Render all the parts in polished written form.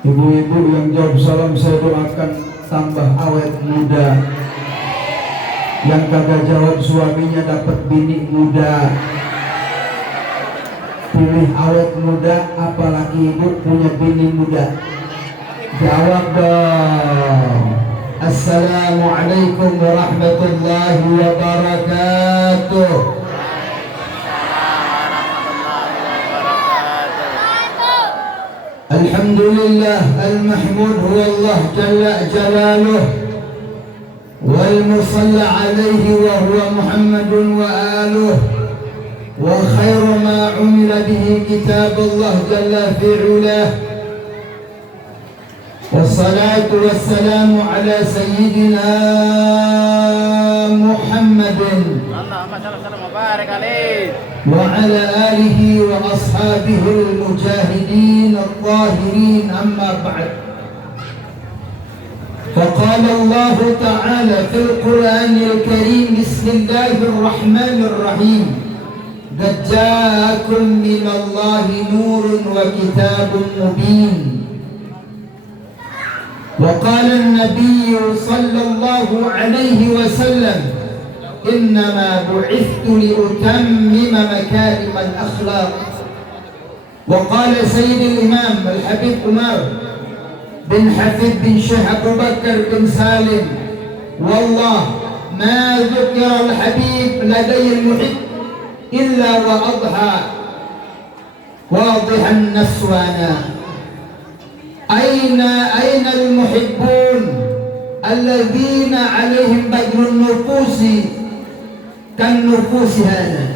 Ibu-ibu yang jawab salam saya doakan tambah awet muda. Yang kagak jawab suaminya dapat bini muda. Pilih awet muda, apalagi ibu punya bini muda. Jawab dong. Assalamualaikum warahmatullahi wabarakatuh. Alhamdulillah al-mahmud huwa Allah jalla jalaluh wal musalla alaihi wa huwa Muhammadun wa aluh wa khairu ma umila bihi kitab Allah jalla fi'ulah. Wassalatu wassalamu ala sayyidina Muhammadin wa ala alihi wa ashabihi al-mujahidin al-tahirin, amma ba'd. فقال الله تعالى في القرآن الكريم بسم الله الرحمن الرحيم قد جاءكم من الله نور وكتاب مبين. وقال النبي صلى الله عليه وسلم إنما بعثت لأتمم مكارم الأخلاق. وقال سيد الإمام الحبيب عمر بن حفيد بن شيخ أبو بكر بن سالم والله ما ذكر الحبيب لدي المحب إلا وأضحى واضحا نسوانا. أين المحبون الذين عليهم بدر النفوس كالنفوس هذا.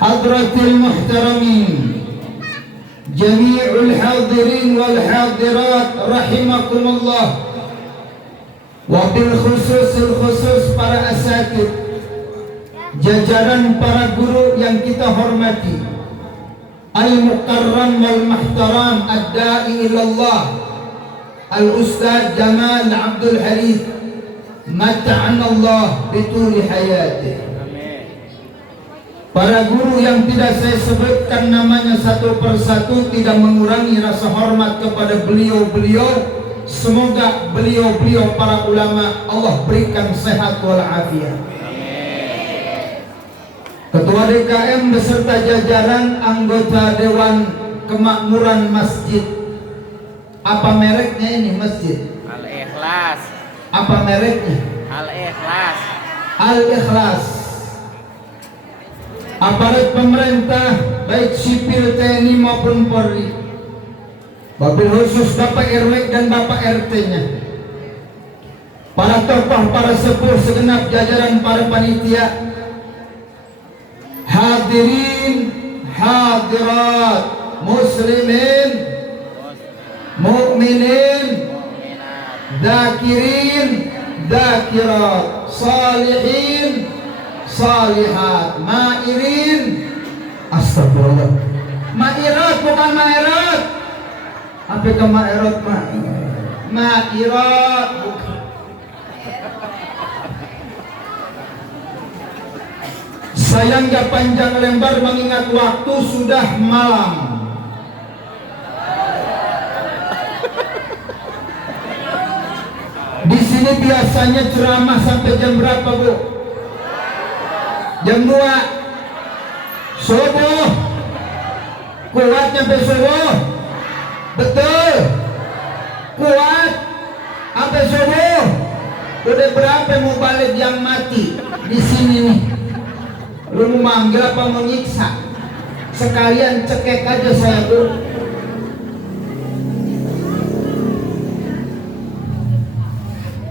حضرة المحترمين جميع الحاضرين والحاضرات رحمكم الله, wabil khusus para asatid, jajaran para guru yang kita hormati, al-mukarram wal-muhtaram ad-da'i ilallah al-ustadz Jamal Abdul Harith mata'anallah bituli hayatih. Para guru yang tidak saya sebutkan namanya satu persatu tidak mengurangi rasa hormat kepada beliau-beliau. Semoga beliau-beliau para ulama Allah berikan sehat walafiat. Ketua DKM beserta jajaran anggota Dewan Kemakmuran Masjid. Apa mereknya ini masjid? Al-Ikhlas. Apa mereknya? Al-Ikhlas. Al-Ikhlas. Aparat pemerintah baik sipil, TNI maupun Polri, wabil khusus Bapak RW dan Bapak RT-nya, para tokoh, para sepuh, segenap jajaran para panitia, hadirin hadirat, muslimin mukminin, dzakirin dzakirat, salihin salihat, mairin, astagfirullah, mairat bukan mairat. Apa ke mairat? Mairat bukan. Sayang gak panjang lebar mengingat waktu sudah malam. Di sini biasanya ceramah sampai jam berapa, Bu? Jam 2 subuh. Kuat sampai subuh? Betul. Kuat sampai subuh. Udah berapa mau balik yang mati di sini nih? Lu mau manggil apa mau nyiksa? Sekalian cekek aja saya, Bu.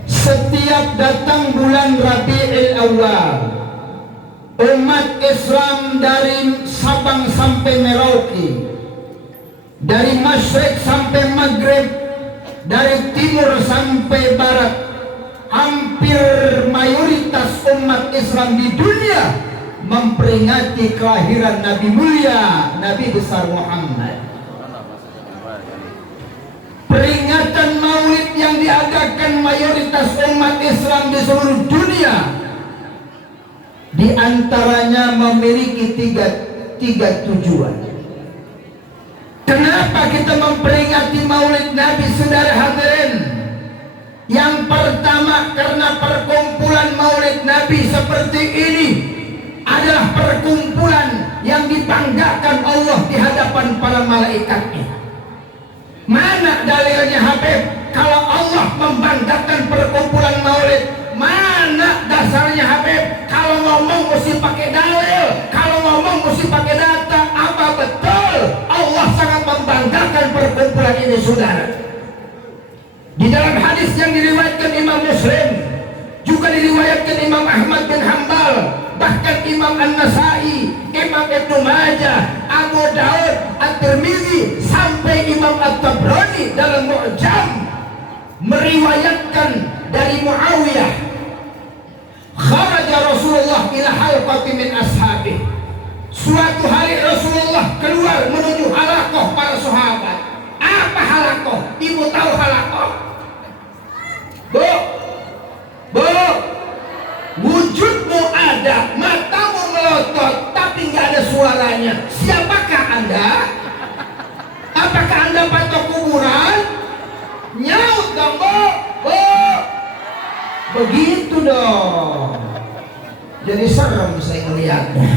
Setiap datang bulan Rabiul Awal, umat Islam dari Sabang sampai Merauke, dari Masyriq sampai Maghrib, dari timur sampai barat, hampir mayoritas umat Islam di dunia memperingati kelahiran Nabi mulia, Nabi besar Muhammad. Peringatan Maulid yang diadakan mayoritas umat Islam di seluruh dunia, di antaranya memiliki tiga tujuan. Kenapa kita memperingati Maulid Nabi, saudara hadirin? Yang pertama, karena perkumpulan Maulid Nabi seperti ini adalah perkumpulan yang dibanggakan Allah di hadapan para malaikatnya. Mana dalilnya Habib? Kalau Allah membanggakan perkumpulan Maulid, mana dasarnya Habib? Kalau ngomong mesti pakai dalil, kalau ngomong mesti pakai data. Apa betul Allah sangat membanggakan perkumpulan ini, saudara? Di dalam hadis yang diriwayatkan Imam Muslim, juga diriwayatkan Imam Ahmad bin Hanbal, bahkan Imam An-Nasai, Imam Ibnu Majah, Abu Daud, At-Tirmidzi, sampai Imam At-Tabrani dalam Mu'jam meriwayatkan dari Muawiyah, kharaja Rasulullah ila halqati min ashabi. Suatu hari Rasulullah keluar menuju halaqah para sahabat. Apa halaqah? Ibu tahu halaqah? Bu, wujudmu ada, matamu melotot, tapi nggak ada suaranya. Siapakah Anda? Apakah Anda patok kuburan? Nyaut dong, Bu. Begitu dong. Jadi serem saya ngeliatnya.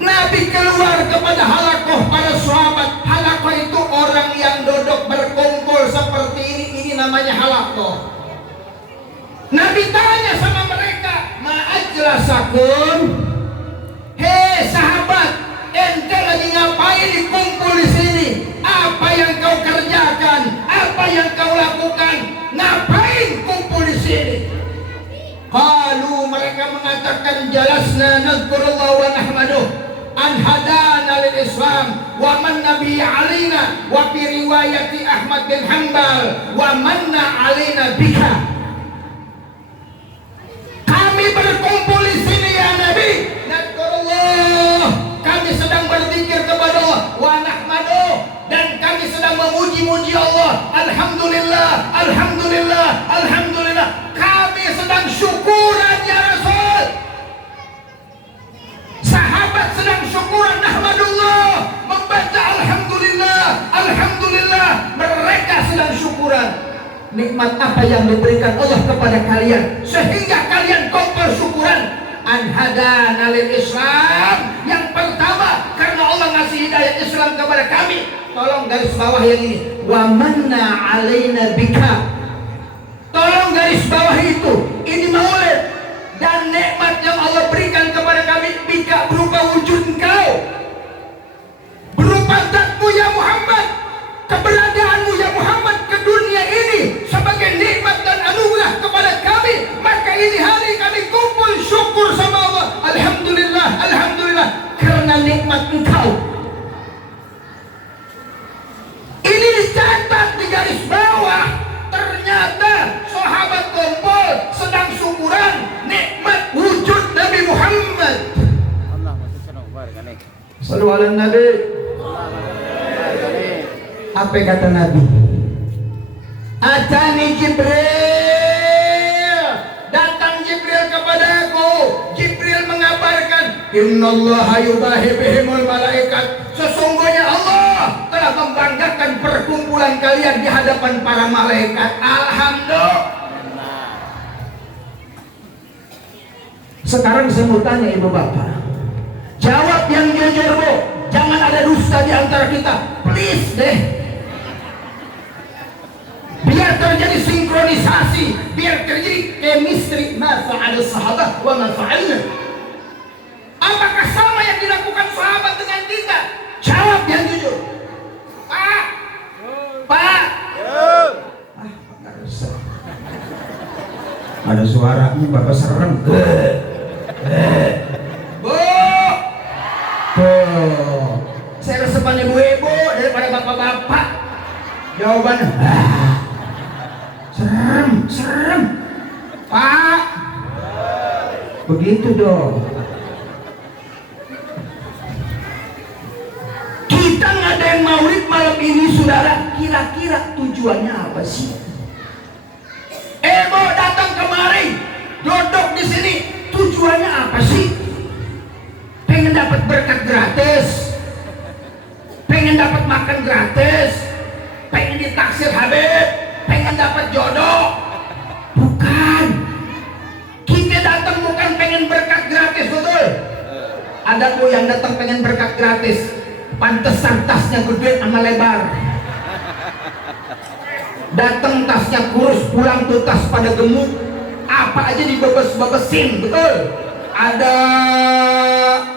Nabi keluar kepada halaqah para sahabat. Halaqah itu orang yang duduk berkumpul seperti ini. Ini namanya halaqah. Nabi tanya sama mereka, ma'ajlasakum? Hei sahabat, ente lagi ngapain dikumpul di sini? Apa yang kau kerjakan? Apa yang kau lakukan? Ngapain kumpul di sini? Qalu, mereka mengatakan, jalasna nadhkurullah wa nahmaduh an hadana lil Islam wa man nabi alina, wa fi riwayati Ahmad bin Hanbal wa manna alina bika. Kami berkumpul di sini ya Nabi, nadhkurullah, kami sedang berzikir kepada Allah, wa nahmaduh, dan kami sedang memuji-muji Allah. Alhamdulillah, alhamdulillah, alhamdulillah. Kami sedang syukuran ya Rasul. Sahabat sedang syukuran, nahmadullah, membaca alhamdulillah, alhamdulillah. Mereka sedang syukuran. Nikmat apa yang diberikan Allah kepada kalian sehingga kalian kumpul syukuran? An hadana lil Islam. Yang pertama, karena Allah ngasih hidayah Islam kepada kami. Tolong garis bawah yang ini, wa manna alaina bika. Tolong garis bawah itu. Ini Maulid dan nikmat yang Allah berikan kepada kami, bika berupa wujud engkau, berupa zatmu ya Muhammad, keberadaanmu ya Muhammad ke dunia ini sebagai nikmat dan anugerah kepada kami. Maka ini hari kami kumpul syukur sama Allah. Alhamdulillah, alhamdulillah, karena nikmat engkau. Ini dicatat di garis bawah. Ternyata sahabat kumpul sedang syukuran nikmat wujud Nabi Muhammad. Sallu ala Nabi. Apa kata Nabi? Atani Jibril, datang Jibril kepadaku. Jibril mengabarkan, innallaha yubahi bihimul malaikat. Sesungguhnya Allah telah membanggakan perkumpulan kalian di hadapan para malaikat. Alhamdulillah. Sekarang saya mau tanya ibu bapak, jawab yang jujur Bu, jangan ada dusta di antara kita, please deh. Biar terjadi sinkronisasi, biar terjadi chemistry. Ma fa'ala sahabat wa ma fa'alna. Apakah sama yang dilakukan sahabat dengan kita? Jawab yang jujur. Pak, Pak. Nggak usah. Ada suaranya bapak serem. Bu, tuh, saya resepan ibu-ibu daripada bapak-bapak. Jawabannya, serem, Pak. Begitu dong. Kita ngadain maulid malam ini, saudara. Kira-kira tujuannya apa sih? Mau datang kemari, duduk di sini. Tujuannya apa sih? Pengen dapat berkat gratis, Ada tuh yang datang pengen berkat gratis, pantesan tasnya gede sama lebar. Datang tasnya kurus, pulang tuh tas pada gemuk. Apa aja dibebes-bebesin, betul? Ada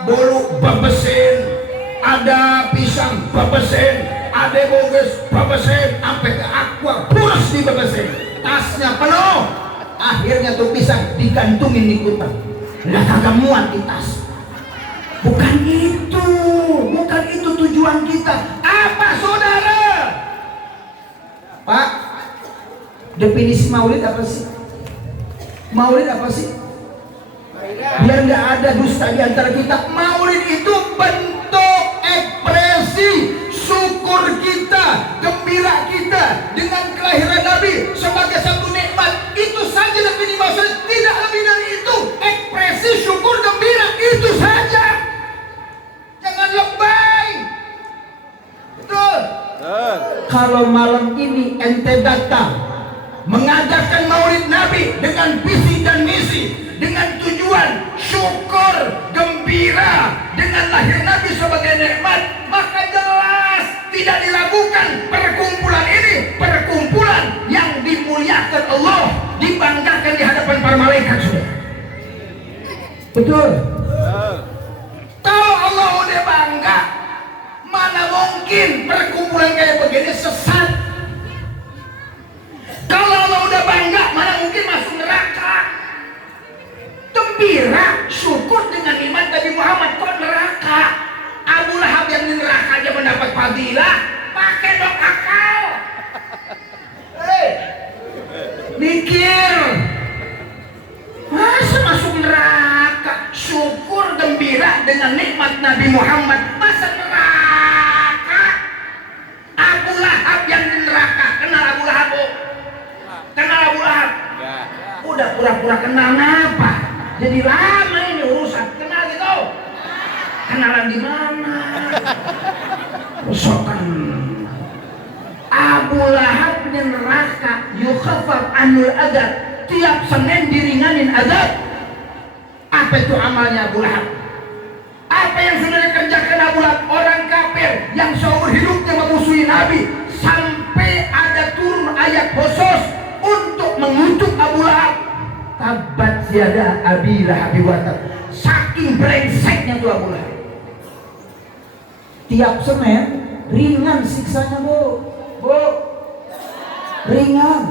bolu bebesin, ada pisang bebesin, ada boges bebesin, sampai ke aqua kurus dibebesin. Tasnya penuh. Akhirnya tuh pisang digantungin di kutang. Lah kagak muat di tas. Bukan itu tujuan kita. Apa saudara? Pak, definisi maulid apa sih? Maulid apa sih? Biar nggak ada dusta di antara kita. Maulid itu bentuk ekspresi syukur kita, gembira kita dengan kelahiran Nabi sebagai satu nikmat. Itu saja lebih dimaksud, tidak lebih dari itu. Ekspresi syukur gembira itu saja. Jangan lebay. Betul. Kalau malam ini ente datang mengadakan maulid Nabi dengan visi dan misi, dengan tujuan syukur gembira dengan lahir Nabi sebagai nikmat, maka jelas tidak diragukan perkumpulan ini perkumpulan yang dimuliakan Allah, dibanggakan di hadapan para malaikat. Betul. Kalau Allah udah bangga, mana mungkin perkumpulan kayak begini sesat? Kalau Allah udah bangga, mana mungkin masuk neraka? Gembira, syukur dengan iman Nabi Muhammad, kok neraka? Abu Lahab yang di neraka aja mendapat fadilah, pakai dong akal. Mikir, masa masuk neraka? Syukur gembira dengan nikmat Nabi Muhammad, masa neraka? Abu Lahab yang di neraka, kenal Abu Lahab? Kenal Abu Lahab? Udah pura-pura kenal apa? Jadi lama ini urusan. Kenal gitu? Kenalan di mana? Rusokan. Abu Lahab di neraka, yukhaffaf anul adab. Tiap Senin diringanin adab. Apa itu amalnya Abu Lahab? Apa yang sudah dikerjakan Abu Lahab? Orang kafir yang seumur hidupnya memusuhi Nabi, sampai ada turun ayat khusus untuk mengutuk Abu Lahab. Tabat yada Abi Lahab wa tab. Saking brengseknya tuh Abu Lahab. Tiap Senin ringan siksanya, Bu. Ringan.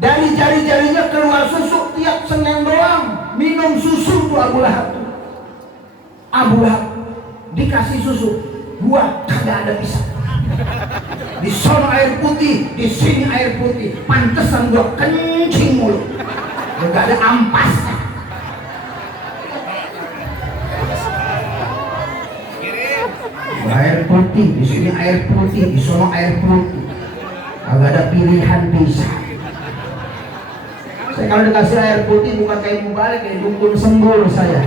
Dari jari-jarinya keluar susu tiap Senin doang. Minum susu tuh Abu Lahab. Abu Lahab dikasih susu, gua kagak ada pisah. Di sono air putih, di sini air putih. Pantesan gua kencing mulu. Gak ada ampasnya. Air putih, di sini air putih, di sono air putih. Gak ada pilihan pisah. Saya kalau dikasih air putih bukan kayak mubalik, kayak dukun senggol saya.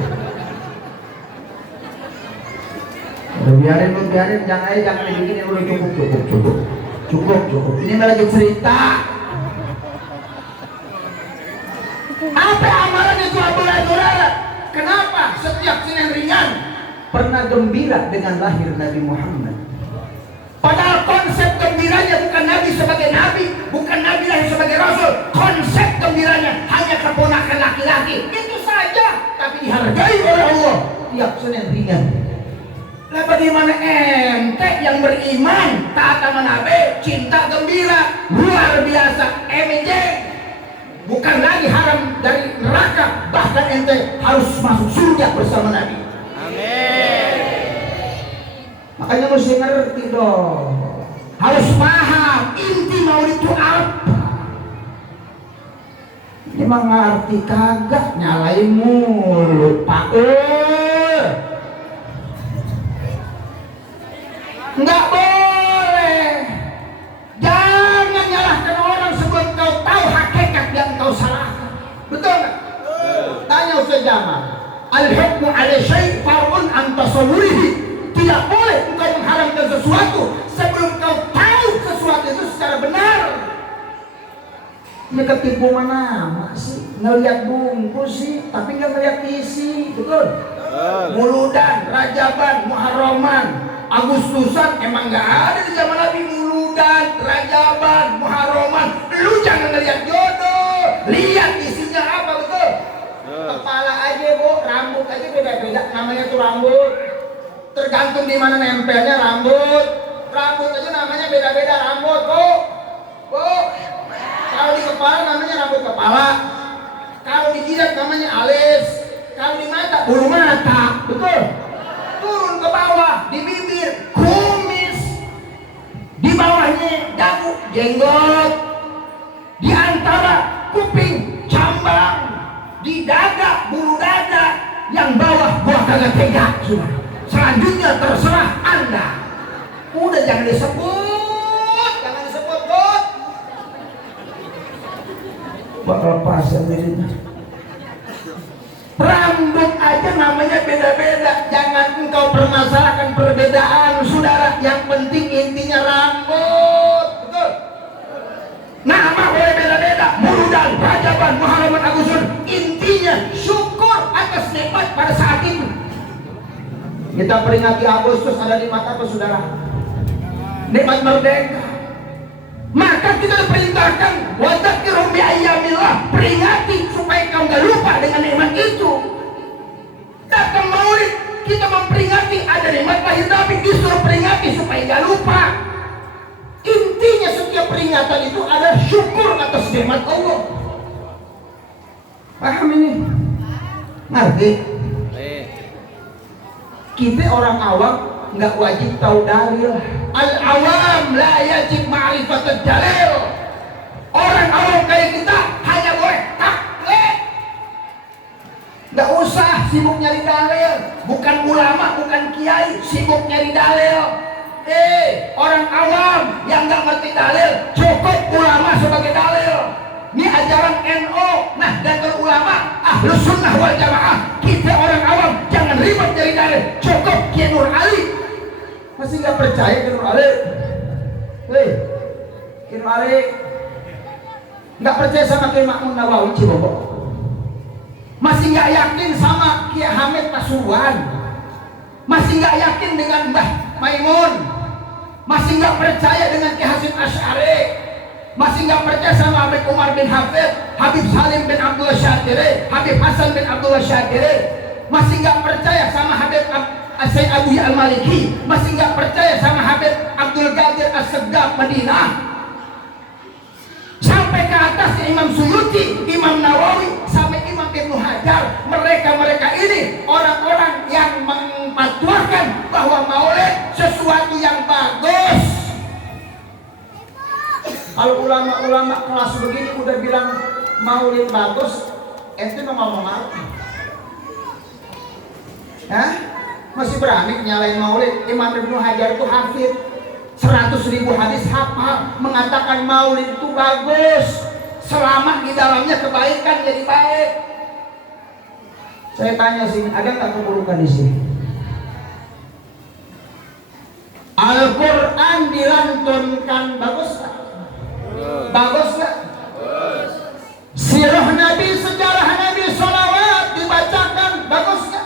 Udah biarin, jangan dibikin, udah cukup. Ini lagi cerita. Apa amalan itu Abu Lahab? Kenapa setiap Senin ringan pernah gembira dengan lahir Nabi Muhammad? Padahal konsep gembiranya bukan Nabi sebagai Nabi, bukan Nabi lahir sebagai Rasul. Konsep gembiranya hanya keponakan laki-laki. Itu saja, tapi dihargai oleh Allah. Tiap Senin ringan. Lah bagaimana ente yang beriman, taat sama Nabi, cinta gembira, luar biasa, amazing. Bukan lagi haram dari neraka, bahkan ente harus masuk surga bersama Nabi. Amin. Makanya mesti ngerti dong, harus paham inti maulid itu apa. Ini mah ngerti kagak, nyalain mulut Pak. Nggak boleh. Jangan nyalahkan orang sebelum kau tahu hakikat yang kau salahkan. Betul nggak? Tanya Ustaz Jamal. Al-hukmu ala syai' far'un an tasawwurihi. Tidak boleh engkau mengharamkan sesuatu sebelum kau tahu sesuatu itu secara benar. Ini ketipu mana sih? Ngelihat bungkus sih, tapi nggak ngelihat isi. Betul? Muludan, Rajaban, Muharraman, Agustusan emang nggak ada di zaman Nabi. Muludan, Rajaban, Muharraman. Lu jangan ngeliat jodoh, lihat isinya apa, betul? Kepala aja bu, rambut aja beda-beda. Namanya tuh rambut. Tergantung di mana nempelnya rambut. Rambut aja namanya beda-beda rambut, bu. Bu, kalau di kepala namanya rambut kepala. Kalau di jidat namanya alis. Kalau di mata, bulu mata, betul? Turun ke bawah, di bibir, kumis. Di bawahnya dagu, jenggot. Di antara kuping, cambang. Di dada, bulu dada. Yang bawah, gua kagak tega, sudah. Selanjutnya terserah Anda. Udah jangan disebut, Bud. Bakal pasang dirinya. Rambut aja namanya beda-beda. Jangan engkau permasalahkan perbedaan, saudara. Yang penting intinya rambut, betul? Nama boleh beda-beda. Muludan, Rajaban, Muharraman, Agustusan. Intinya syukur atas nikmat pada saat itu. Kita peringati Agustus ada di mata apa, saudara? Nikmat merdeka. Maka kita diperintahkan wadzakirhum biayyamillah, peringati supaya kau gak lupa dengan nikmat itu. Datang maulid, kita memperingati ada nikmat lahir Nabi, disuruh peringati supaya gak lupa. Intinya setiap peringatan itu adalah syukur atas nikmat Allah. Paham ini? Ngerti? Kita orang awam nggak wajib tahu dalil. Al-awam la yajib ma'rifatul dalil. Orang awam kayak kita hanya boleh taklid. Nggak usah sibuk nyari dalil. Bukan ulama, bukan kiai, sibuk nyari dalil. Orang awam yang nggak ngerti dalil, cukup ulama sebagai dalil. Ini ajaran NU, Nahdlatul Ulama, Ahlus Sunnah wal Jamaah. Kita orang awam jangan ribet nyari dalil. Cukup Kiai Nur Ali. Masih nggak percaya Kiai Nur Ali? Kiai Nur Ali nggak percaya sama Kiai Ma'mun Nawawi Cibogo? Masih nggak yakin sama Kiai Hamid Pasuruan? Masih nggak yakin dengan Mbah Maimun? Masih nggak percaya dengan Kiai Hasyim Asy'ari? Masih nggak percaya sama Habib Umar bin Hafid, Habib Salim bin Abdullah Syadiri, Habib Hasan bin Abdullah Syadiri? Masih nggak percaya sama Habib Sayyid Abu Ya Al-Maliki? Masih nggak percaya sama Habib Abdul Qadir As-Segaf Madinah? Sampai ke atasnya Imam Suyuti, Imam Nawawi, sampai Imam Ibnu Hajar. Mereka ini orang-orang yang memfatwakan bahwa maulid sesuatu yang bagus. Kalau ulama-ulama kelas begini udah bilang maulid bagus, ente mau ngomong apa? Hah? Masih berani nyalain maulid? Imam Ibnu Hajar itu hafid 100.000 hadis hafal, mengatakan maulid itu bagus selama di dalamnya kebaikan jadi baik. Saya tanya sih, ada nggak keburukan di sini? Al-Quran dilantunkan bagus nggak? Bagus nggak? Sirah Nabi, sejarah Nabi, sholawat dibacakan bagus nggak?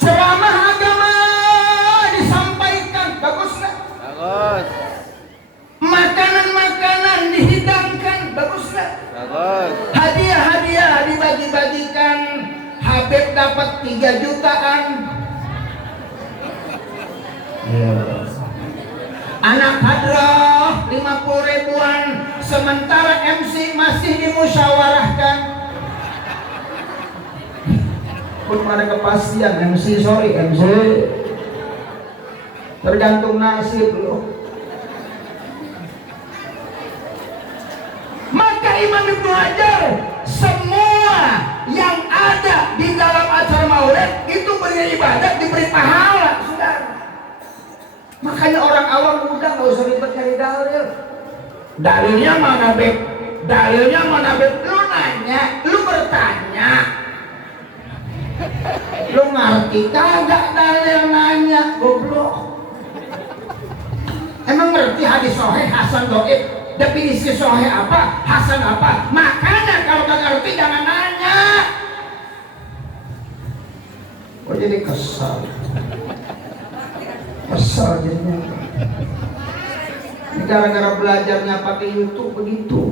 Ceramah agama disampaikan bagus nggak? Bagus. Makanan-makanan dihidangkan bagus nggak? Bagus. Hadiah-hadiah dibagi-bagikan. Habib dapat 3 jutaan. Anak hadrah 50 ribuan. Sementara MC masih dimusyawarahkan. Belum ada kepastian MC, sorry MC. Tergantung nasib loh. Maka Imam Ibnu Hajar, semua yang ada di dalam acara maulid itu beribadah, diberi pahala, saudara. Makanya orang awam udah nggak usah ribet cari dalil. Dalilnya mana, Beb? Dalilnya mana, Beb? Lu nanya, lu bertanya. Lu ngerti kagak dalil nanya, goblok. Emang ngerti hadis sahih Hasan Dhaif? Definisi sahih apa? Hasan apa? Makanya kalau kagak ngerti jangan nanya. Kok jadi kesal? Kesal jadinya. Ini gara-gara belajarnya pakai YouTube begitu.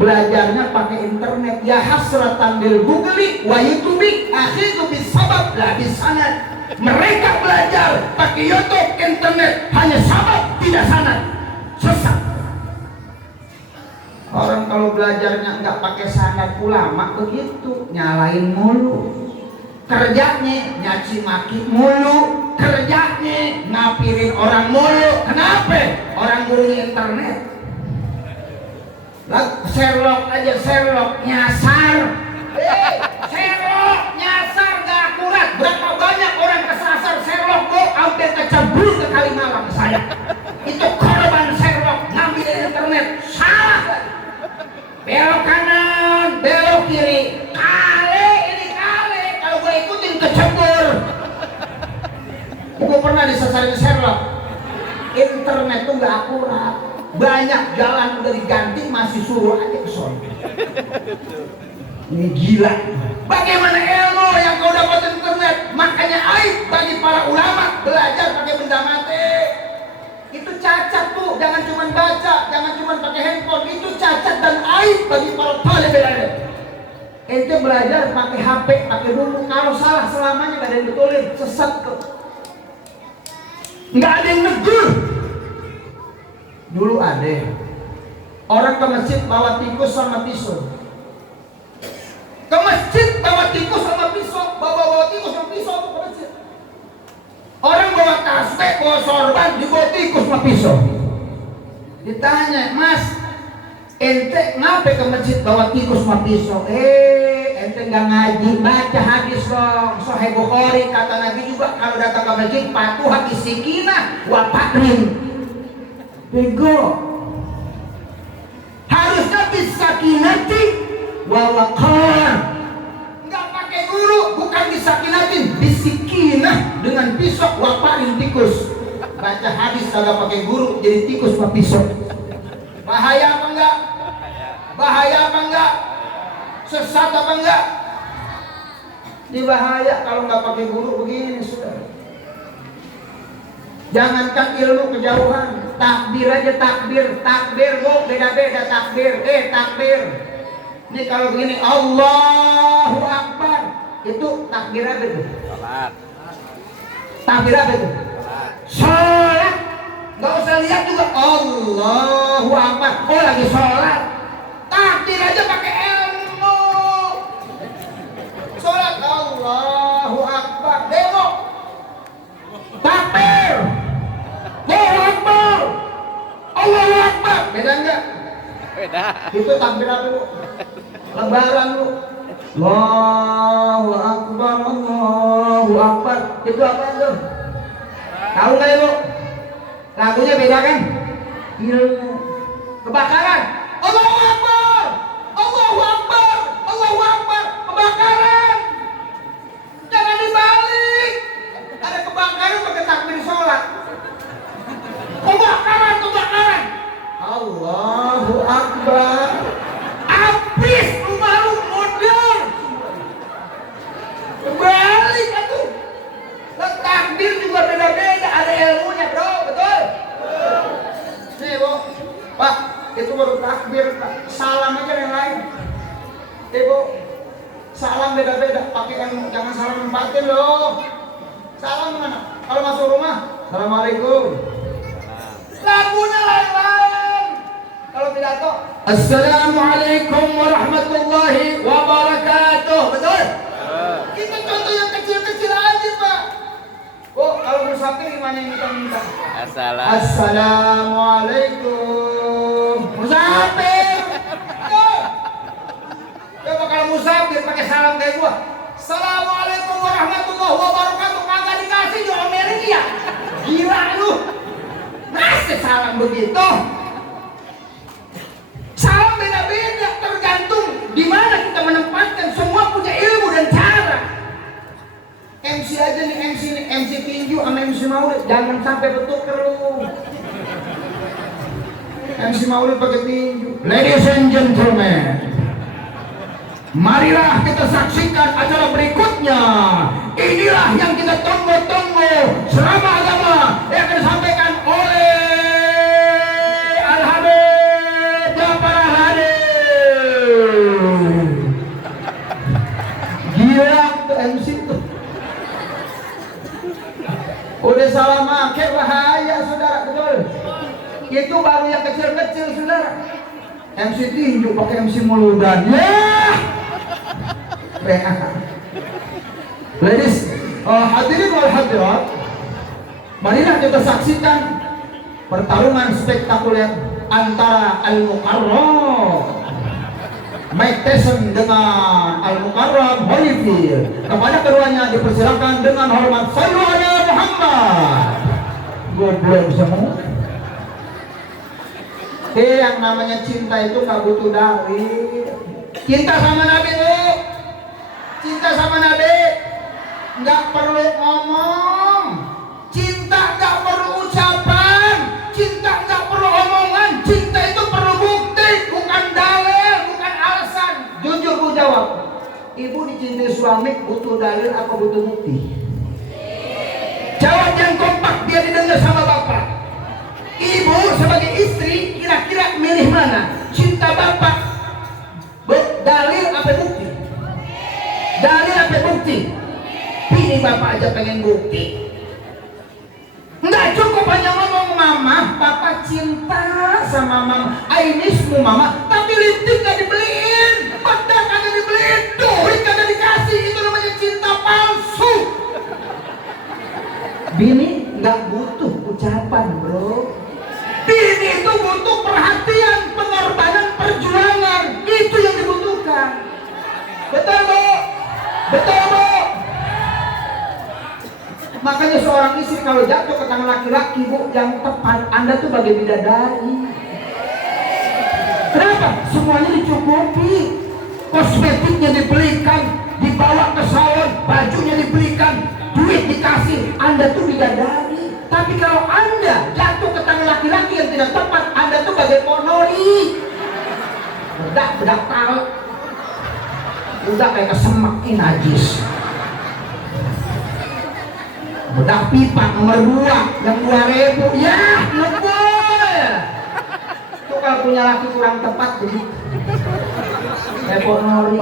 Belajarnya pakai internet. Ya hasratan bil googli wa youtube akhiru bisabab la bisanad. Mereka belajar pakai YouTube, internet, hanya sabab tidak sanad. Sesat. Orang kalau belajarnya nggak pakai sanad, ulama begitu, nyalain mulu. Kerjanya nyaci maki mulu, kerjanya ngapirin orang mulu. Kenapa? Orang gurunya internet. Sherlock aja, Sherlock nyasar. Sherlock nyasar gak akurat. Berapa banyak orang kesasar Sherlock kok hampir kecebur ke Kalimalang saya. Itu korban Sherlock ngambil internet. Salah. Belok kanan, belok kiri. Kali ini kali. Kalau gue ikutin kecebur. Gue pernah disasarin Sherlock. Internet tuh gak akurat. Banyak jalan udah diganti masih suruh aja ke sono. Ini gila. Bagaimana ilmu yang kau dapat internet? Makanya aib bagi para ulama belajar pakai benda mati. Itu cacat tuh, jangan cuma baca, jangan cuma pakai handphone. Itu cacat dan aib bagi para talibul ilm. Ente belajar pakai HP, pakai dulu. Kalau salah selamanya gak ada yang betulin, sesat tuh. Nggak ada yang negur. Dulu ada orang ke masjid bawa tikus sama pisau. Ke masjid bawa tikus sama pisau, bawa tikus sama pisau ke masjid. Orang bawa tasbih, bawa sorban, dibawa tikus sama pisau. Ditanya, Mas, ente ngapain ke masjid bawa tikus sama pisau? Ente nggak ngaji, baca hadis dong. Sahih Bukhari kata Nabi juga kalau datang ke masjid patuh hadis sikinah wa takrim. Bego. Harusnya bisakinati wa waqar. Enggak pakai guru, bukan bisakinatin, bisikinah dengan pisau waparin tikus. Baca hadis kagak pakai guru jadi tikus sama pisau. Bahaya apa enggak? Bahaya apa enggak? Sesat apa enggak? Ini bahaya kalau nggak pakai guru begini sudah. Jangankan ilmu kejauhan, takbir aja takbir bu, beda-beda takbir, takbir. Ini kalau begini Allahu Akbar, itu takbir apa itu? Salat. Takbir apa itu? Salat. Nggak usah lihat juga Allahu Akbar. Oh lagi salat. Takbir aja pakai ilmu. Salat Allahu Akbar. Demo. Takbir. Allahu Akbar. Allahu Akbar. Beda enggak? Beda. Itu takbir apa lu? Lebaran lu. Allahu Akbar, Allahu Akbar. Itu apa itu? Tahu nggak ibu? Lagunya beda kan? Ilmu. Kebakaran. Allahu Akbar. Allahu Akbar. Allahu Akbar. Kebakaran. Jangan dibalik. Ada kebakaran pakai takbir sholat. Kebakaran, kebakaran. Allahu Akbar. Habis rumah lu modern. Kembali kan tuh. Takbir juga beda-beda, ada ilmunya bro, betul? Nih bu, Pak, itu baru takbir, Pak. Salam aja yang lain. Bu, salam beda-beda, pakai ilmu, jangan salam nempatin loh. Salam mana? Kalau masuk rumah, Assalamualaikum. Lagunya lain-lain. Kalau pidato, Assalamualaikum warahmatullahi wabarakatuh. Betul? Itu contoh yang kecil-kecil aja, Pak. Oh, kalau musafir gimana yang kita minta? Assalamualaikum. Musafir. Coba kalau musafir pakai salam kayak gua. Assalamualaikum warahmatullahi wabarakatuh. Kagak dikasih diomelin dia. Gila lu. Masih salam begitu. Salam beda-beda tergantung di mana kita menempatkan. Semua punya ilmu dan cara. MC aja nih, MC tinju sama MC Maulid, jangan sampai bertukar lu. MC Maulid pakai tinju. Ladies and gentlemen, Marilah kita saksikan acara berikutnya. Inilah yang kita tunggu-tunggu selama agama yang akan disampaikan oleh Al-Habib Ja'far Al-Hadid. Gila tuh MC tuh. Udah salah make bahaya saudara, betul. Itu baru yang kecil-kecil saudara. MC tinju pakai MC muludan. Ladies, hadirin wal hadirat, marilah kita saksikan pertarungan spektakuler antara Al-Mukarram Mike Tyson dengan Al-Mukarram Holyfield. Kepada keduanya dipersilakan dengan hormat sallu ala Muhammad. Goblok semua. Yang namanya cinta itu gak butuh dalil. Cinta sama Nabi lu, cinta sama Nabi nggak perlu ngomong, cinta nggak perlu ucapan, cinta nggak perlu omongan, cinta itu perlu bukti, bukan dalil, bukan alasan. Jujur bu jawab, ibu dicintai suami butuh dalil apa butuh bukti? Jawab yang kompak biar didengar sama bapak. Ibu sebagai istri kira-kira milih mana? Cinta bapak dalil apa bukti? Dalil apa bukti? Ini bapak aja pengen bukti. Nggak cukup hanya ngomong mama, papa cinta sama mama, I missmu mama, tapi lipstick gak dibeliin, bedak kagak dibeliin, duit kagak dikasih, itu namanya cinta palsu. Bini nggak butuh ucapan bro. Bini itu butuh perhatian, pengorbanan, perjuangan. Itu yang dibutuhkan. Betul bu? Betul bu? Makanya seorang istri kalau jatuh ke tangan laki-laki bu yang tepat, Anda tuh bagai bidadari. Kenapa? Semuanya dicukupi. Kosmetiknya dibelikan, dibawa ke salon, bajunya dibelikan, duit dikasih, Anda tuh bidadari. Tapi kalau Anda jatuh ke tangan laki-laki yang tidak tepat, Anda tuh bagai ponori. Bedak tal. Udah kayak kesemek najis. Bedak pipa nomor 2 yang 2000. Ya, lebih. Itu kalau punya laki kurang tepat jadi kayak ponori.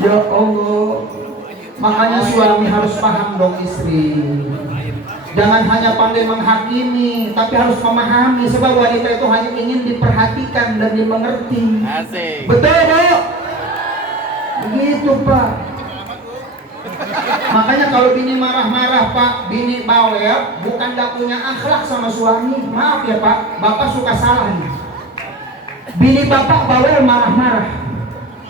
Ya Allah. Makanya suami harus paham dong istri. Jangan hanya pandai menghakimi, tapi harus memahami. Sebab wanita itu hanya ingin diperhatikan dan dimengerti. Asik. Betul bu? Begitu pak. Makanya kalau bini marah-marah pak, bini bawel, bukan gak punya akhlak sama suami. Maaf ya pak, bapak suka salah nih. Bini bapak bawel marah-marah,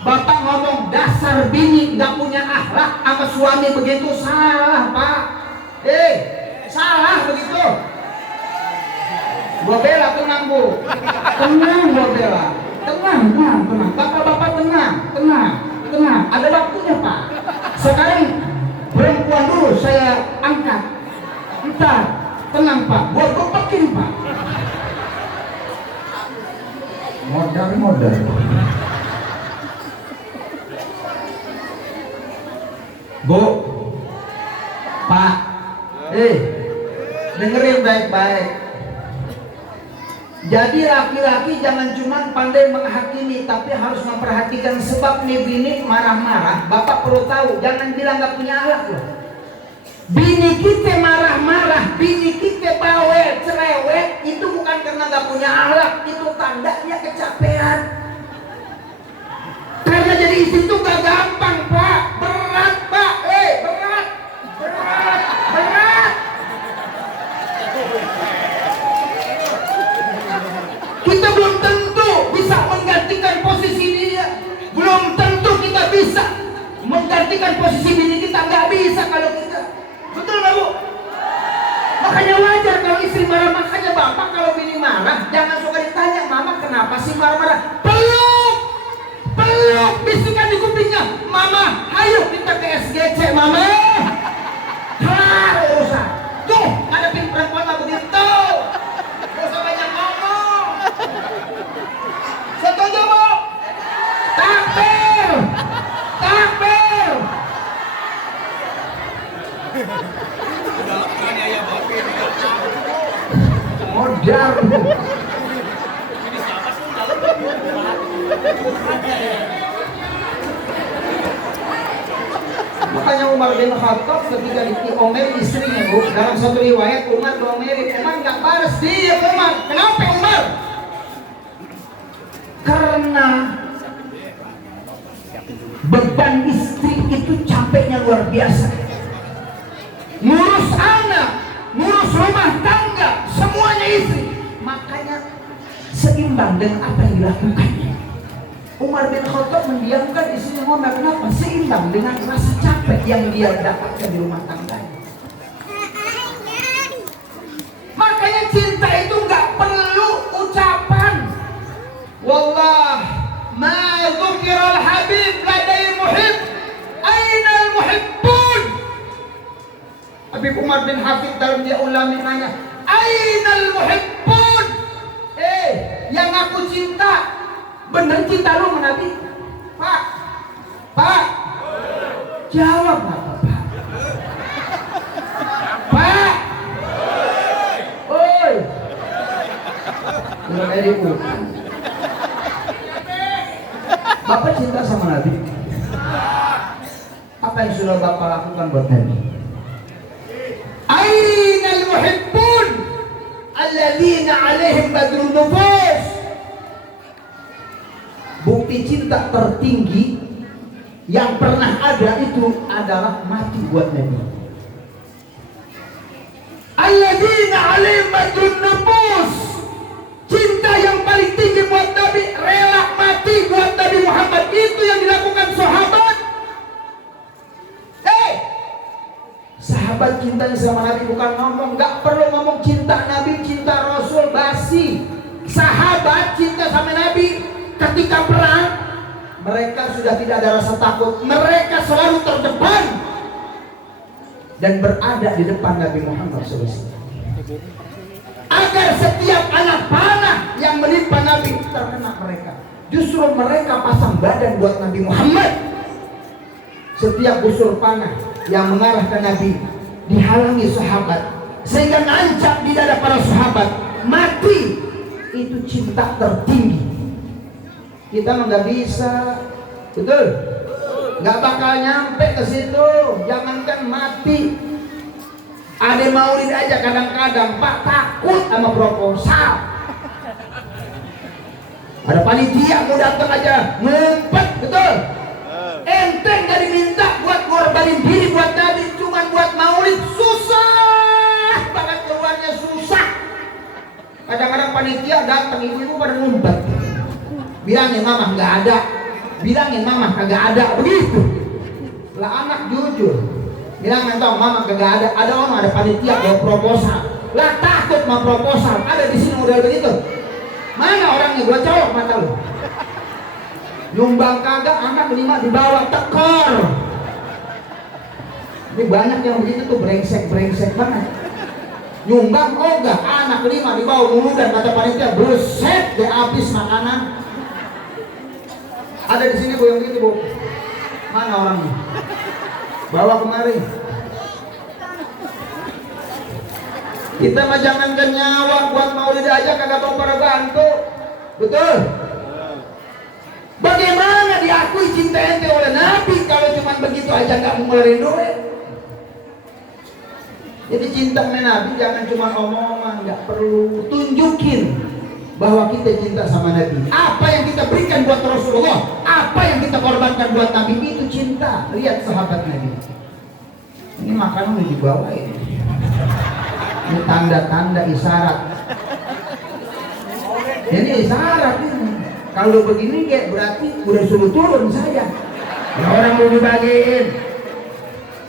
bapak ngomong dasar bini gak punya akhlak sama suami, begitu salah pak. Salah begitu. Gua bela, tenang bu. Tenang gua bela. Tenang. Bapak-bapak tenang. Ada waktunya pak. Sekarang perempuan dulu saya angkat. Entar, tenang pak. Gua gopekin pak. Modal. Bu, pak, dengerin baik-baik. Jadi laki-laki jangan cuma pandai menghakimi, tapi harus memperhatikan. Sebab nih bini marah-marah, bapak perlu tahu, jangan bilang gak punya akhlak loh. Bini kita marah-marah, bini kita bawel, cerewet, itu bukan karena gak punya akhlak, itu tandanya kecapean. Karena jadi istri itu gak gampang pak, berat pak, berat. Kita belum tentu bisa menggantikan posisi dia, belum tentu kita bisa menggantikan posisi bini kita, nggak bisa kalau kita. Betul nggak bu? Makanya wajar kalau istri marah. Makanya bapak kalau bini marah jangan suka ditanya, mama kenapa sih marah-marah? Peluk, bisikan di kupingnya, mama ayo kita ke SGC mama, kelar urusan. Tuh ngadepin perempuan lah begitu, gak usah banyak ngomong. Makanya Umar bin Khattab ketika diomel istrinya, Bu, dalam satu riwayat Umar diomeli, Umar nggak balas dia. Umar, kenapa Umar? Karena beban istri itu capeknya luar biasa. Ngurus anak, ngurus rumah tangga, semuanya istri. Makanya seimbang dengan apa yang dilakukannya. Umar bin Khattab mendiamkan istrinya Umar. Kenapa? Seimbang dengan rasa capek yang dia dapatkan di rumah tangganya. Makanya cinta itu nggak perlu ucapan. Wallah, ma dzukira al-habib ladai muhib, aina al-muhibbun. Habib Umar bin Hafid dalam dia ulama nanya, aina al-muhibbun? Yang aku cinta, bener cinta lu sama Nabi? Pak, jawab nggak Pak? Pak, oi, belum ada hutan. Bapak cinta sama Nabi? Apa yang sudah Bapak lakukan buat Nabi? Ainal muhibbun alladzina alaihim badrun nufus. Bukti cinta tertinggi yang pernah ada itu adalah mati buat Nabi. Alladzina alaihim badrun nufus. Cinta yang paling tinggi buat Nabi, rela mati buat Nabi Muhammad. Itu yang dilakukan sahabat. Sahabat cintanya sama Nabi bukan ngomong, nggak perlu ngomong cinta Nabi, cinta Rasul, basi. Sahabat cinta sama Nabi ketika perang, mereka sudah tidak ada rasa takut. Mereka selalu terdepan dan berada di depan Nabi Muhammad SAW. Agar setiap anak panah yang menimpa Nabi terkena mereka. Justru mereka pasang badan buat Nabi Muhammad. Setiap busur panah yang mengarah ke Nabi dihalangi sahabat, sehingga nancap di dada para sahabat, mati. Itu cinta tertinggi. Kita mah nggak bisa, betul? Nggak bakal nyampe ke situ. Jangankan mati, ada maulid aja kadang-kadang Pak takut sama proposal. Ada panitia mau datang aja ngumpet, betul? Enteng dari minta buat ngorbanin diri buat Nabi, cuman buat maulid susah banget, keluarnya susah. Kadang-kadang panitia datang, ibu-ibu pada ngumpet, bilangin mama nggak ada, bilangin mama kagak ada, begitu. Lah anak jujur bilang mentong mama kagak ada orang, ada panitia bawa proposal. Lah takut sama proposal, ada di sini model begitu. Mana orangnya? Gua colok mata lu. Nyumbang kagak, anak 5 dibawa tekor. Ini banyak yang begitu tuh, brengsek banget. Nyumbang ogah, anak 5 dibawa mulu dan kata panitia, buset deh habis makanan. Ada di sini Bu yang begitu Bu. Mana orangnya? Bawa kemari. Kita mah jangankan nyawa buat maulid aja kagak tahu para bantu. Betul? Bagaimana diakui cinta ente oleh Nabi kalau cuma begitu aja nggak mau ngeluarin duit? Jadi cinta sama Nabi jangan cuma omongan, nggak perlu, tunjukin bahwa kita cinta sama Nabi. Apa yang kita berikan buat Rasulullah, apa yang kita korbankan buat Nabi, itu cinta. Lihat sahabat Nabi. Ini makanan udah dibawa ini. Ini tanda-tanda isyarat. Ini isyarat ini. Kalau begini kayak berarti udah suruh turun saja. Ya orang mau dibagiin.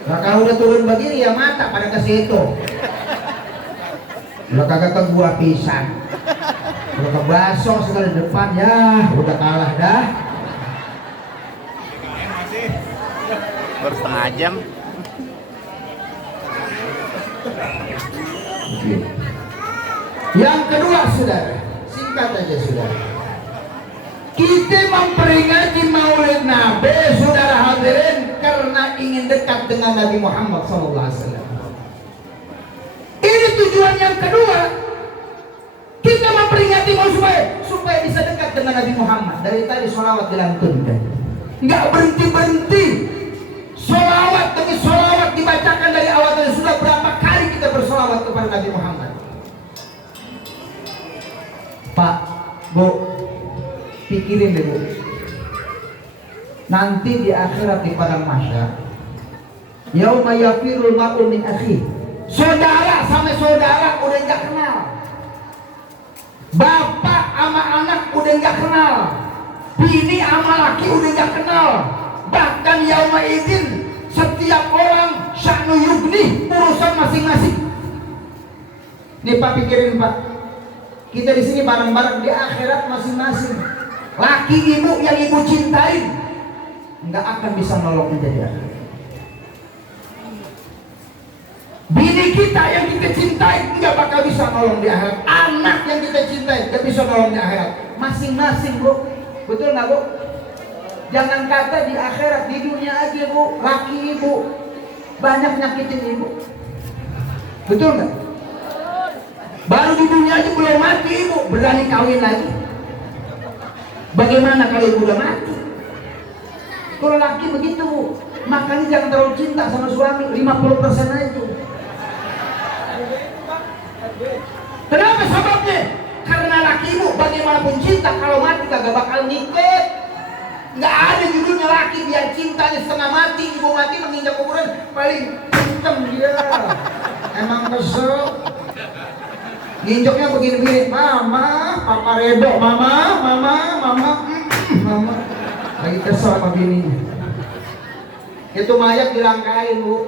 Nah, kalau udah turun begini ya mata pada ke situ. Kalau kagak ke gua pisang. Kalau ke baso segala depan ya udah kalah dah. Baru setengah jam. Yang kedua saudara, singkat aja saudara. Kita memperingati maulid Nabi saudara hadirin karena ingin dekat dengan Nabi Muhammad SAW. Ini tujuan yang kedua. Kita memperingati supaya supaya bisa dekat dengan Nabi Muhammad. Dari tadi sholawat dilantunkan, nggak berhenti-berhenti. Sholawat demi sholawat dibacakan dari awal. Dan sudah berapa kali kita bersolawat kepada Nabi Muhammad. Pak, Bu, pikirin deh Bu, nanti di akhirat di padang mahsyar, yauma yafirul mar'u min akhi, saudara sama saudara udah nggak kenal, bapak sama anak udah nggak kenal, bini sama laki udah nggak kenal. Bahkan yauma idzin setiap orang sya'nu yugni, urusan masing-masing. Nih Pak, pikirin Pak, kita di sini bareng-bareng, di akhirat masing-masing. Laki ibu yang ibu cintai nggak akan bisa nolong menjadi akhirat. Bini kita yang kita cintai nggak bakal bisa nolong di akhirat. Anak yang kita cintai nggak bisa nolong di akhirat. Masing-masing Bu, betul nggak Bu? Jangan kata di akhirat, di dunia aja Bu, laki ibu banyak nyakitin ibu, betul nggak? Baru di dunia aja belum mati ibu, berani kawin lagi. Bagaimana kalau ibu udah mati? Kalau laki begitu Bu, makanya jangan terlalu cinta sama suami, 50% aja. Kenapa sebabnya? Karena laki ibu bagaimanapun cinta, kalau mati kagak bakal ngikut. Nggak ada judulnya laki biar cintanya setengah mati, ibu mati menginjak kuburan paling kenceng dia. Emang kesel. Nginjoknya begini-begini, mama, papa redok, mama. Lagi kesel sama bininya. Itu mayat dilangkain Bu,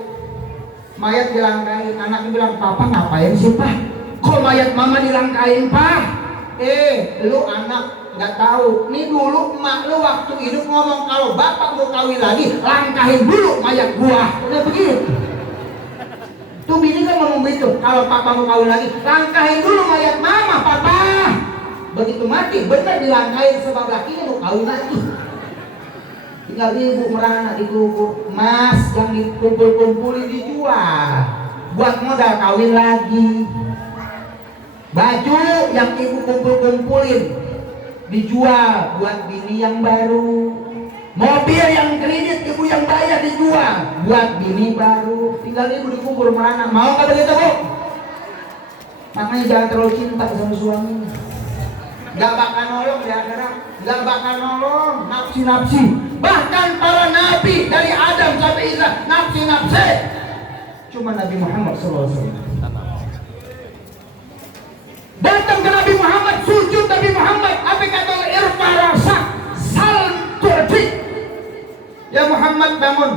mayat dilangkain. Anaknya bilang, papa ngapain sih Pak? Kok mayat mama dilangkain Pak? Lu anak nggak tahu, nih dulu emak lu waktu hidup ngomong kalau bapak mau kawin lagi, langkahin dulu mayat gua. Udah begitu. Tuh bini kan ngomong begitu, kalau papa mau kawin lagi, langkahin dulu mayat mama, papa. Begitu mati, benar dilangkahin sebab lakinya mau kawin lagi. Tinggal ibu merana dikubur, mas yang dikumpul-kumpulin dijual buat modal kawin lagi. Baju yang ibu kumpul-kumpulin dijual buat bini yang baru. Mobil yang kredit ibu yang bayar dijual buat bini baru. Tinggal ibu dikubur merana. Mau nggak begitu Bu? Makanya jangan terlalu cinta sama suami. Nggak bakal nolong di akhirat, nggak bakal nolong, nafsi-nafsi. Bahkan para nabi dari Adam sampai Isa nafsi-nafsi. Cuma Nabi Muhammad SAW datang ke Nabi Muhammad, sujud Nabi Muhammad, apa kata irfa rasa sal tu'ti. Ya Muhammad, bangun,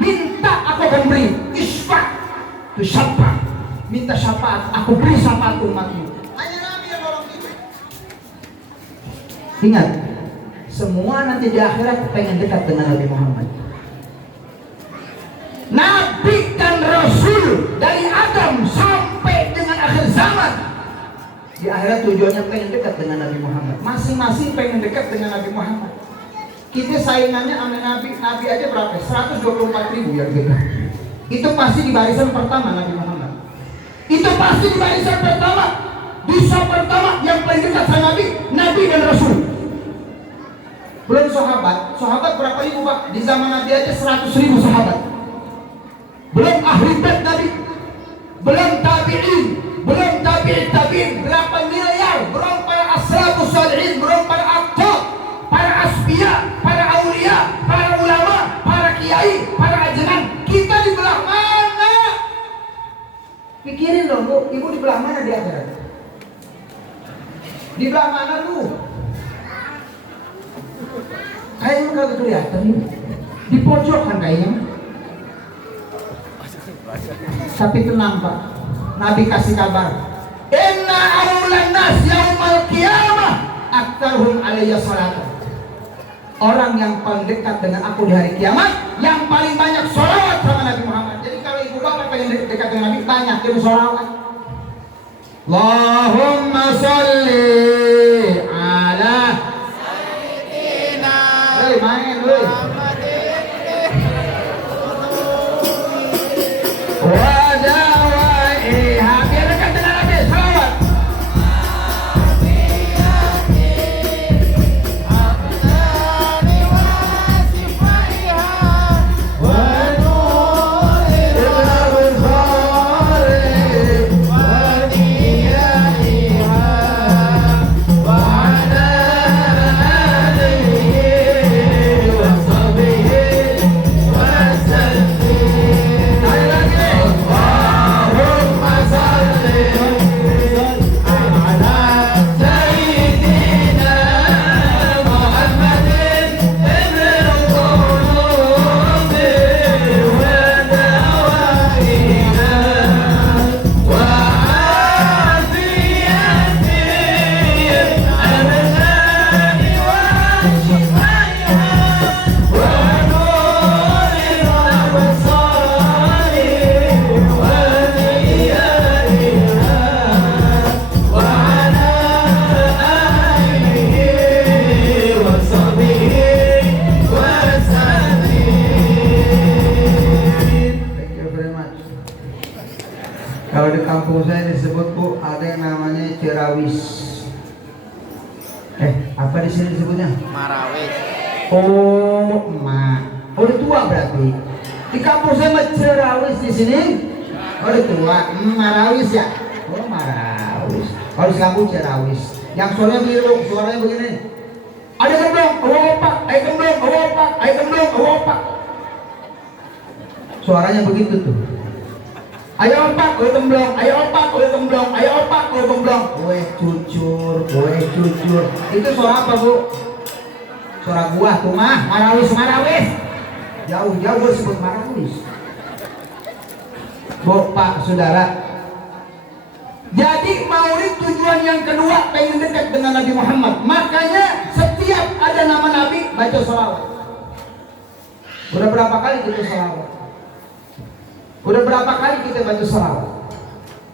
minta aku akan beri. Isfa tu syafaat, minta syafaat, aku beri syafaat umatmu. Hanya Nabi yang nolong kita. Ingat, semua nanti di akhirat pengen dekat dengan Nabi Muhammad. Nabi dan Rasul dari Adam sampai dengan akhir zaman, di akhirat tujuannya pengen dekat dengan Nabi Muhammad. Masing-masing pengen dekat dengan Nabi Muhammad. Kita saingannya sama Nabi aja berapa? 124.000 ya kita. Itu pasti di barisan pertama Nabi Muhammad. Itu pasti di barisan pertama, di saf pertama yang paling dekat sama Nabi dan Rasul. Belum sahabat berapa ribu Pak? Di zaman Nabi aja 100.000 sahabat. Belum ahli bait Nabi, belum tabi'in, belum tabi'in, berapa miliar, belum para ashabus shalihin, belum para aqtab, para asbiya, para aulia, para ulama, para kiai, para ajaran. Kita di belah mana? Pikirin dong Bu, ibu di belah mana di akhirat? Di belah mana lu? Kayaknya kagak kelihatan nih. Di pojokan kayaknya. Tapi tenang Pak, Nabi kasih kabar, inna awlan nas yaumal qiyamah aktaruhum alayya salatan. Orang yang paling dekat dengan aku di hari kiamat, yang paling banyak sholawat sama Nabi Muhammad. Jadi kalau ibu bapak pengen dekat dengan Nabi, banyak dia sholawat. Allahumma sholli ala sayyidina. Main Apa di sini disebutnya? Marawis. Oh, emak. Oh, udah tua berarti. Di kampus saya mah Cerawis di sini. Oh, udah tua. Marawis ya. Oh, Marawis. Kalau di kampus Cerawis. Yang suaranya biru, suaranya begini. Ada gemblong, opak, ayo gemblong, opak, ayo gemblong, opak. Suaranya begitu tuh. Ayo opak, ayo gemblong, ayo opak, ayo gemblong, ayo opak, ayo gemblong. Kue cucur, kue cucur. Itu suara apa, Bu? Suara gua tuh mah, Marawis, Marawis. Jauh-jauh gua sebut Marawis. Bu, Pak, Saudara. Jadi maulid tujuan yang kedua pengen dekat dengan Nabi Muhammad. Makanya setiap ada nama Nabi baca sholawat. Udah berapa kali kita sholawat? Udah berapa kali kita baca sholawat?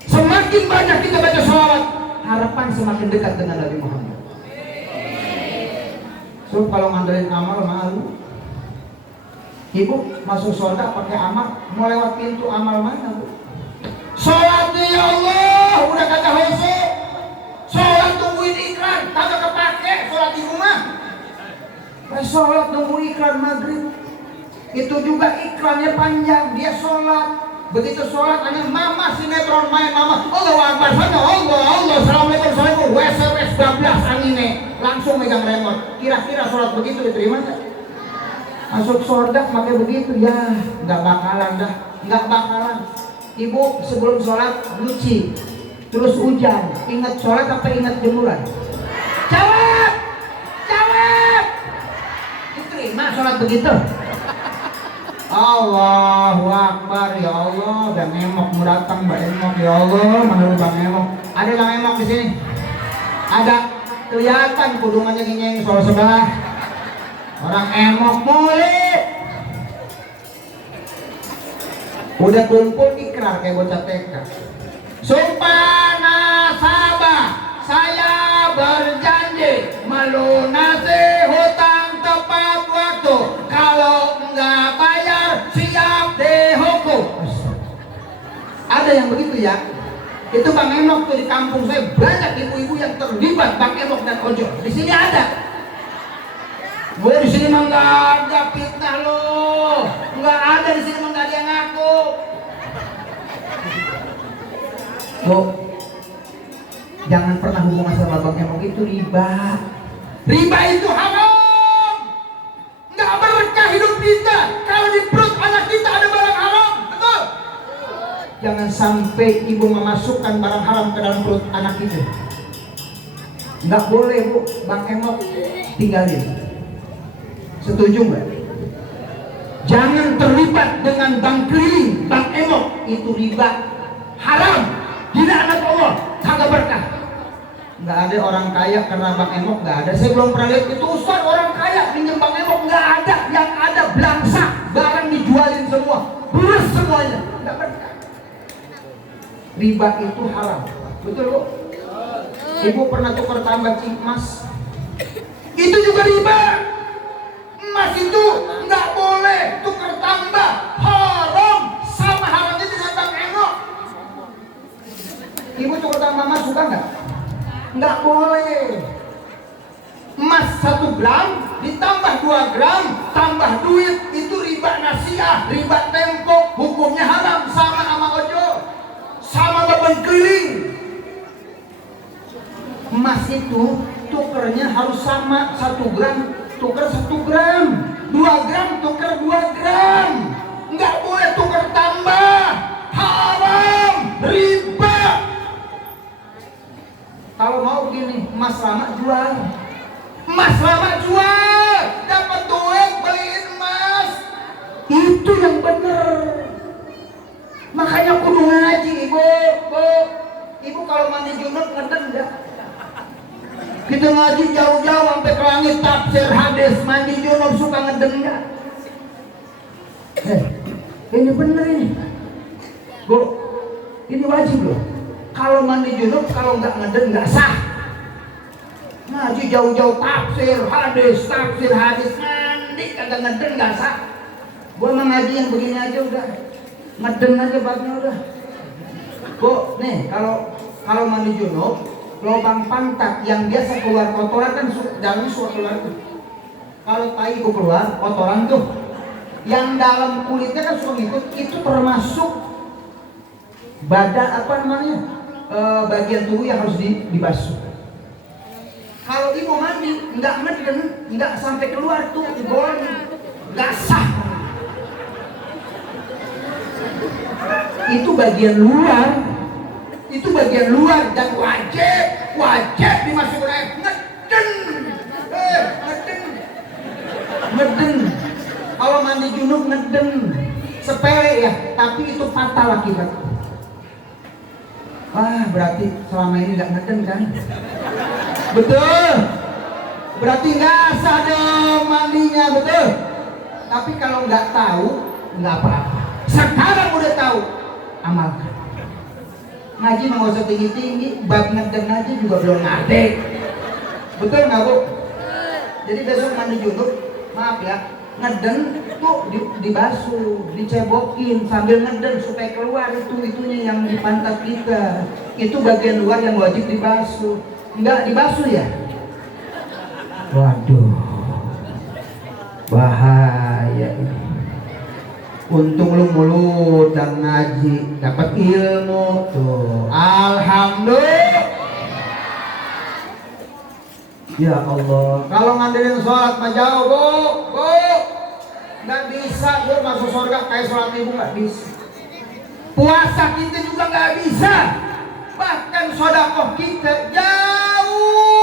Semakin banyak kita baca sholawat, harapan semakin dekat dengan Nabi Muhammad. So kalau ngandelin amal malu. Ibu masuk surga pakai amal, mau lewat pintu amal mana, Bu? Sholatnya ya Allah udah kagak hose. Sholat tungguin iklan kagak kepake. Sholat di rumah. Sholat nunggu iklan maghrib. Itu juga iklannya panjang. Dia sholat. Begitu sholat hanya mama sinetron main mama. Allah Akbar sana Allah. Assalamualaikum. WS bablas angine. Langsung megang remote. Kira-kira sholat begitu diterima nggak? Masuk surga pakai begitu ya. Nggak bakalan dah. Nggak bakalan. Ibu sebelum sholat nyuci, terus hujan, ingat sholat apa ingat jemuran? Jawab, jawab. Diterima sholat begitu? Allahu Akbar, ya Allah. Bang Emok mau datang, Mbak Emok, ya Allah. Mana lu Bang Emok? Ada Bang Emok di sini? Ada, kelihatan kudungannya gini soal sebelah. Orang Emok mulai. Udah kumpul ikrar kayak bocah TK. Sumpah nasabah, saya berjanji melunasi hutang tepat waktu. Kalau enggak bayar siap dihukum. Ada yang begitu ya? Itu Bang Emok tuh di kampung saya banyak ibu-ibu yang terlibat Bang Emok dan Ojo. Di sini ada. Gue di sini mah nggak ada fitnah lo, nggak ada di sini mah nggak ada yang ngaku. Lo jangan pernah hubungan sama Bang Emok itu riba. Riba itu haram, nggak berkah hidup kita. Kalau di perut anak kita ada barang haram, betul? Jangan sampai ibu memasukkan barang haram ke dalam perut anak itu. Nggak boleh Bu, Bang Emok tinggalin. Setuju nggak? Jangan terlibat dengan bank keliling, Bang Emok, itu riba, haram, tidak anak Allah, kagak berkah. Nggak ada orang kaya karena Bang Emok, nggak ada. Saya belum pernah lihat itu ustaz orang kaya pinjam Bang Emok, nggak ada. Yang ada belangsa, barang dijualin semua, burus semuanya, nggak berkah. Riba itu haram, betul Bu? Ibu pernah tukar tambah emas, itu juga riba. Emas itu nggak boleh tukar tambah, haram, sama haramnya dengan Bang Emok. Ibu tukar tambah emas suka nggak? Nggak boleh. Emas 1 gram ditambah 2 gram tambah duit, itu riba nasiah, riba tempo, hukumnya haram, sama Ojo, sama beban keliling. Emas itu tukernya harus sama, 1 gram tukar 1 gram, 2 gram tukar 2 gram, nggak boleh tukar tambah, haram, riba. Kalau mau begini, emas lama jual, emas lama jual, dapat duit beliin emas, itu yang bener. Makanya kudu ngaji, ibu kalau mandi junub ngeden enggak? Kita ngaji jauh-jauh sampai ke langit tafsir hadis, mandi junub suka ngeden enggak? Ini bener ini. Bu, ini wajib loh. Kalau mandi junub kalau nggak ngeden nggak sah. Ngaji jauh-jauh tafsir hadis, mandi kagak ngeden nggak sah. Gua mau ngaji yang begini aja udah ngeden aja babnya udah. Bu, nih kalau mandi junub lubang pantat yang biasa keluar kotoran kan dalamnya suka keluar tuh. Kalau tai itu keluar kotoran tuh, yang dalam kulitnya kan suka ngikut, itu termasuk badan apa namanya, bagian tubuh yang harus dibasuh. Kalau ibu mandi nggak ngeden, nggak sampai keluar tuh bolanya, nggak sah. Itu bagian luar. Itu bagian luar dan wajib dimasukkan air ngeden, ngeden. Kalau mandi junub ngeden, sepele ya, tapi itu fatal akibat. Wah, berarti selama ini nggak ngeden kan? Betul. Berarti nggak sah dong mandinya, betul. Tapi kalau nggak tahu, nggak apa-apa. Sekarang udah tahu, amalkan. Ngaji nggak usah tinggi-tinggi, bab ngeden aja juga belum ngadek. Betul nggak Bu? Jadi besok mandi junub, maaf ya, ngeden tuh dibasuh, dicebokin sambil ngeden supaya keluar itunya yang di pantat kita. Itu bagian luar yang wajib dibasuh. Nggak dibasuh ya? Waduh, bahaya ini. Untung lu mulut dan ngaji, dapat ilmu tuh. Alhamdulillah. Ya Allah, kalau ngandelin sholat mah jauh Bu, nggak bisa Bu masuk surga kayak sholat ibu, nggak bisa. Puasa kita juga nggak bisa, bahkan sedekah kita jauh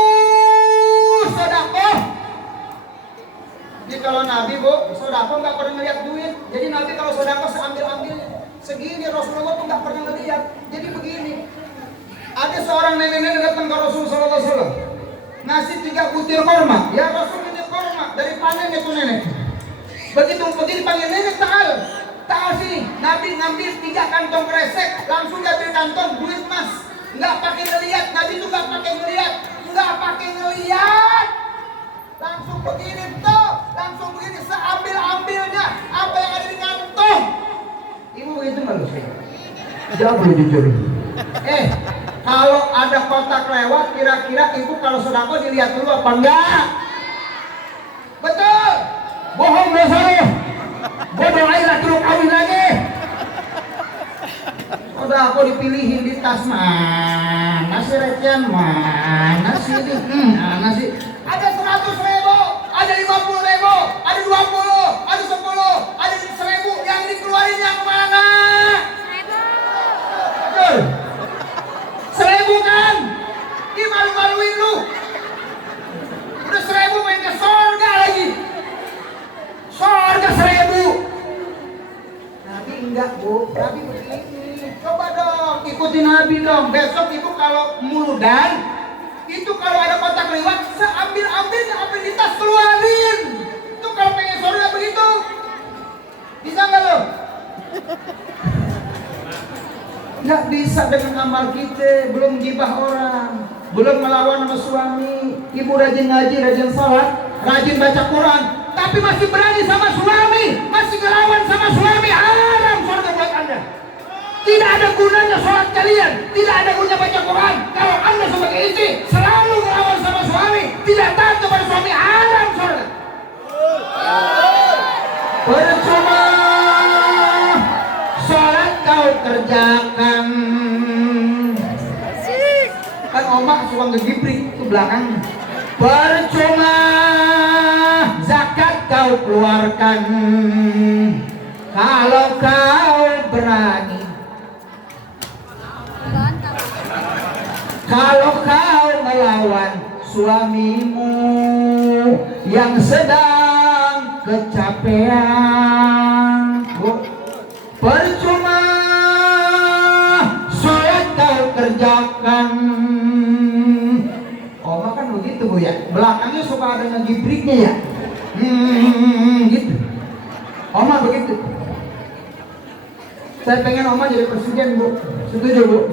sedekah. Jadi kalau Nabi Bu, sedekah nggak pernah ngeliat duit. Jadi Nabi kalau sedekah seambil-ambil segini, Rasulullah tuh nggak pernah ngeliat. Jadi begini, ada seorang nenek-nenek datang ke Rasul Sallallahu Alaihi Wasallam, ngasih 3 butir korma. Ya Rasul ini korma dari panen itu nenek. Begitu panggil nenek ta'al sini. Nabi ngambil 3 kantong kresek, langsung diambil kantong duit emas. Nggak pakai ngeliat, Nabi tuh nggak pakai ngeliat, langsung begini tuh, langsung begini seambil-ambilnya apa yang ada di kantong. Ibu begitu nggak lu? Jawab lu jujur. Kalau ada kotak lewat, kira-kira ibu kalau sedekah dilihat dulu apa enggak? Betul. Bohong dosa lu. Bodoh aja lagi lu kawin lagi. Udah aku dipilihin di tas, mana sih recehan, mana sih ini, mana sih? Ada 100.000, ada 50.000, ada 20, ada 10, ada 1.000, yang dikeluarin yang mana? 1.000 kan? Dimalu-maluin lu. Udah 1.000 main ke surga lagi. Surga 1.000. Nabi enggak Bu, Nabi begini. Coba dong, ikuti Nabi dong. Besok ibu kalau muludan, itu kalau ada kotak lewat, seambil-ambilnya apa di tas keluarin. Itu kalau pengen surga begitu. Bisa nggak lo? Nggak bisa dengan amal kita. Belum gibah orang, belum melawan sama suami. Ibu rajin ngaji, rajin sholat, rajin baca Quran, tapi masih berani sama suami, masih ngelawan sama suami. Haram surga buat anda. Tidak ada gunanya sholat kalian, tidak ada gunanya baca Quran kalau anda sebagai istri selalu ngelawan sama suami, tidak taat kepada suami. Haram surga. Percuma sholat kau kerjakan. Kan omak suka ngegibrik itu belakang. Percuma zakat kau keluarkan kalau kau berani. Kalau kau melawan suamimu yang sedang kecapean, percuma sholat kau kerjakan. Oh, kan begitu Bu ya. Belakangnya suka ada ngegibriknya ya. Gitu. Oma begitu. Saya pengen Oma jadi presiden Bu. Setuju Bu?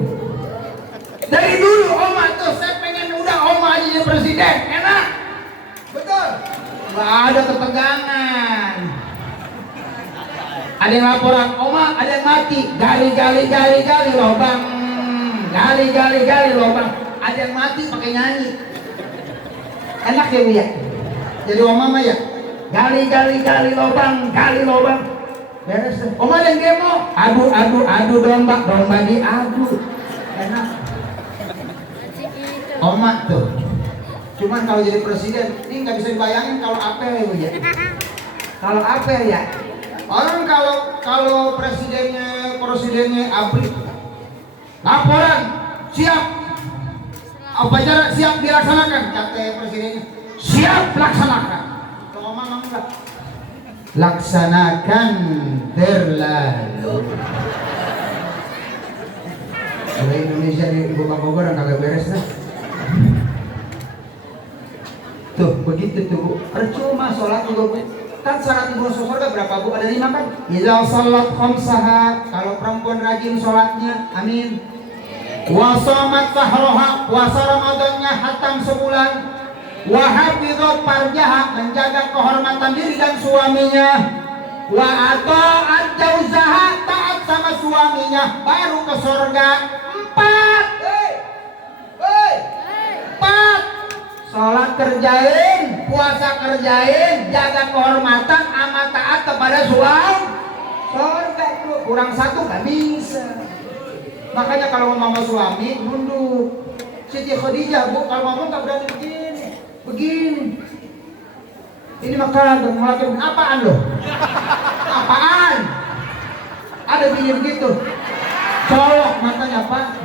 Dari dulu Oma tuh saya pengen udah Oma aja jadi presiden, enak, betul. Gak ada ketegangan. Ada yang laporan Oma ada yang mati, gali lubang, gali lubang. ada yang mati pakai nyanyi. Enak ya Bu ya? Jadi oma mah ya? Gali lobang, beres deh. Oma yang demo, adu domba diadu. Enak. Oma tuh. Cuman kalau jadi presiden, ini nggak bisa dibayangin kalau apel ya Bu ya. Kalau apel ya. Orang kalau presidennya ABRI, laporan siap, upacara siap dilaksanakan, kata presidennya siap laksanakan. Kalau Oma enggak, laksanakan terlalu. Kalau Indonesia di Bogor kagak beres dah. Tuh begitu tuh Bu, percuma sholat juga Bu. Kan syarat ibu masuk surga berapa Bu? Ada 5 kan? Idza shalat khamsaha, kalau perempuan rajin sholatnya, amin. Wa shamat sahroha, puasa Ramadannya hatam sebulan. Wa hafizat farjaha, menjaga kehormatan diri dan suaminya. Wa ata'at jauzaha, taat sama suaminya, baru ke surga. 4. Sholat kerjain, puasa kerjain, jaga kehormatan, amat taat kepada suami. Surga itu kurang 1 gak bisa. Makanya kalau ngomong sama suami nunduk. Siti Khadijah Bu kalau ngomong gak berani begini. Ini maka ngelakuin apaan loh? Apaan? Ada bini begitu. Colok matanya Pak.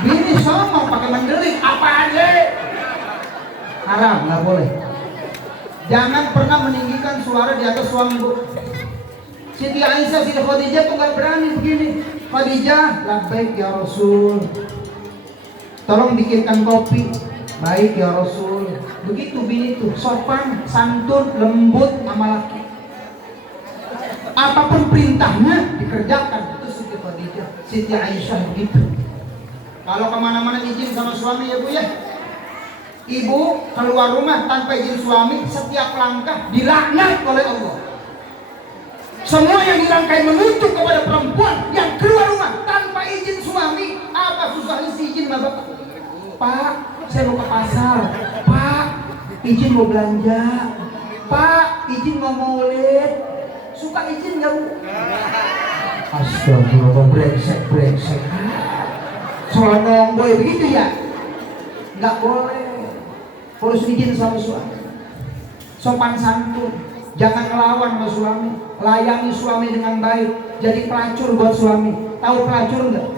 Bini somong pakai mendeling. Apaan deh? Haram, nggak boleh. Jangan pernah meninggikan suara di atas suami Bu. Siti Aisyah, Siti Khadijah tuh nggak berani begini. Khadijah, labbaik ya Rasul. Tolong bikinkan kopi. Baik ya Rasul. Begitu bini tuh, sopan, santun, lembut sama laki. Apapun perintahnya dikerjakan. Itu Siti Khadijah, Siti Aisyah begitu. Kalau kemana-mana izin sama suami ya Bu ya. Ibu keluar rumah tanpa izin suami, setiap langkah dilaknat oleh Allah. Semua yang dirangkai menuju kepada perempuan yang keluar rumah tanpa izin suami, apa susahnya si izin sama bapak? Pak, saya mau ke pasar. Pak, izin mau belanja. Pak, izin mau maulid. Suka izin nggak Bu? Astagfirullah, brengsek. Sonong boy begitu ya? Nggak boleh. Harus izin sama suami. Sopan santun, jangan ngelawan sama suami. Layani suami dengan baik. Jadi pelacur buat suami. Tahu pelacur enggak?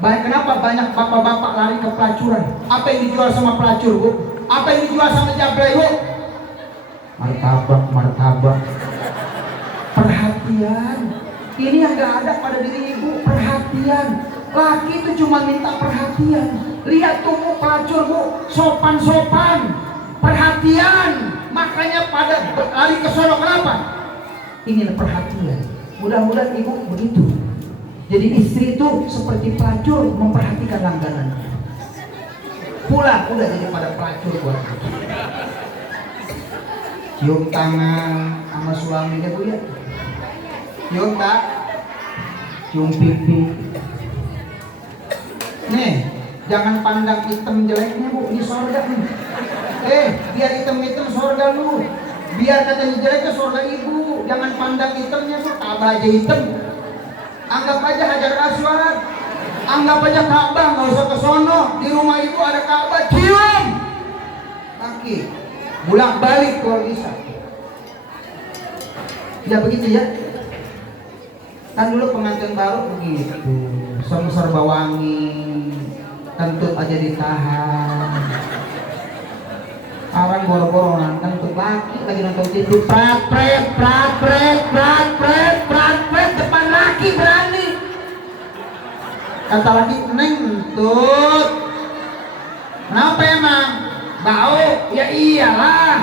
Baik, kenapa banyak bapak-bapak lari ke pelacuran? Apa yang dijual sama pelacur Bu? Apa yang dijual sama jablay Bu? Martabak. Perhatian. Ini yang nggak ada pada diri ibu. Perhatian. Laki itu cuma minta perhatian. Lihat tuh pelacur Bu, sopan. Perhatian. Makanya pada lari ke sono, kenapa? Ingin perhatian. Mudah-mudahan ibu begitu. Jadi istri itu seperti pelacur, memperhatikan langganan. Pulang udah jadi pada pelacur buat. Cium tangan sama suaminya Bu ya. Cium tak? Cium pipi. Nih, jangan pandang hitam jeleknya Bu, ini sorga nih. Biar hitam sorga lu. Biar katanya jeleknya sorga ibu. Jangan pandang hitamnya Bu, tabah aja hitam. Anggap aja Hajar Aswad. Anggap aja Ka'bah, nggak usah ke sono. Di rumah ibu ada Ka'bah, cium. Kaki, bolak-balik kalau bisa. Ya begitu ya. Kan dulu pengantin baru begitu. Serba wangi, kentut aja ditahan. Sekarang boro-boro kentut laki lagi nonton TV, prat depan laki berani. Kata laki, neng tut. Kenapa emang? Bau? Ya iyalah.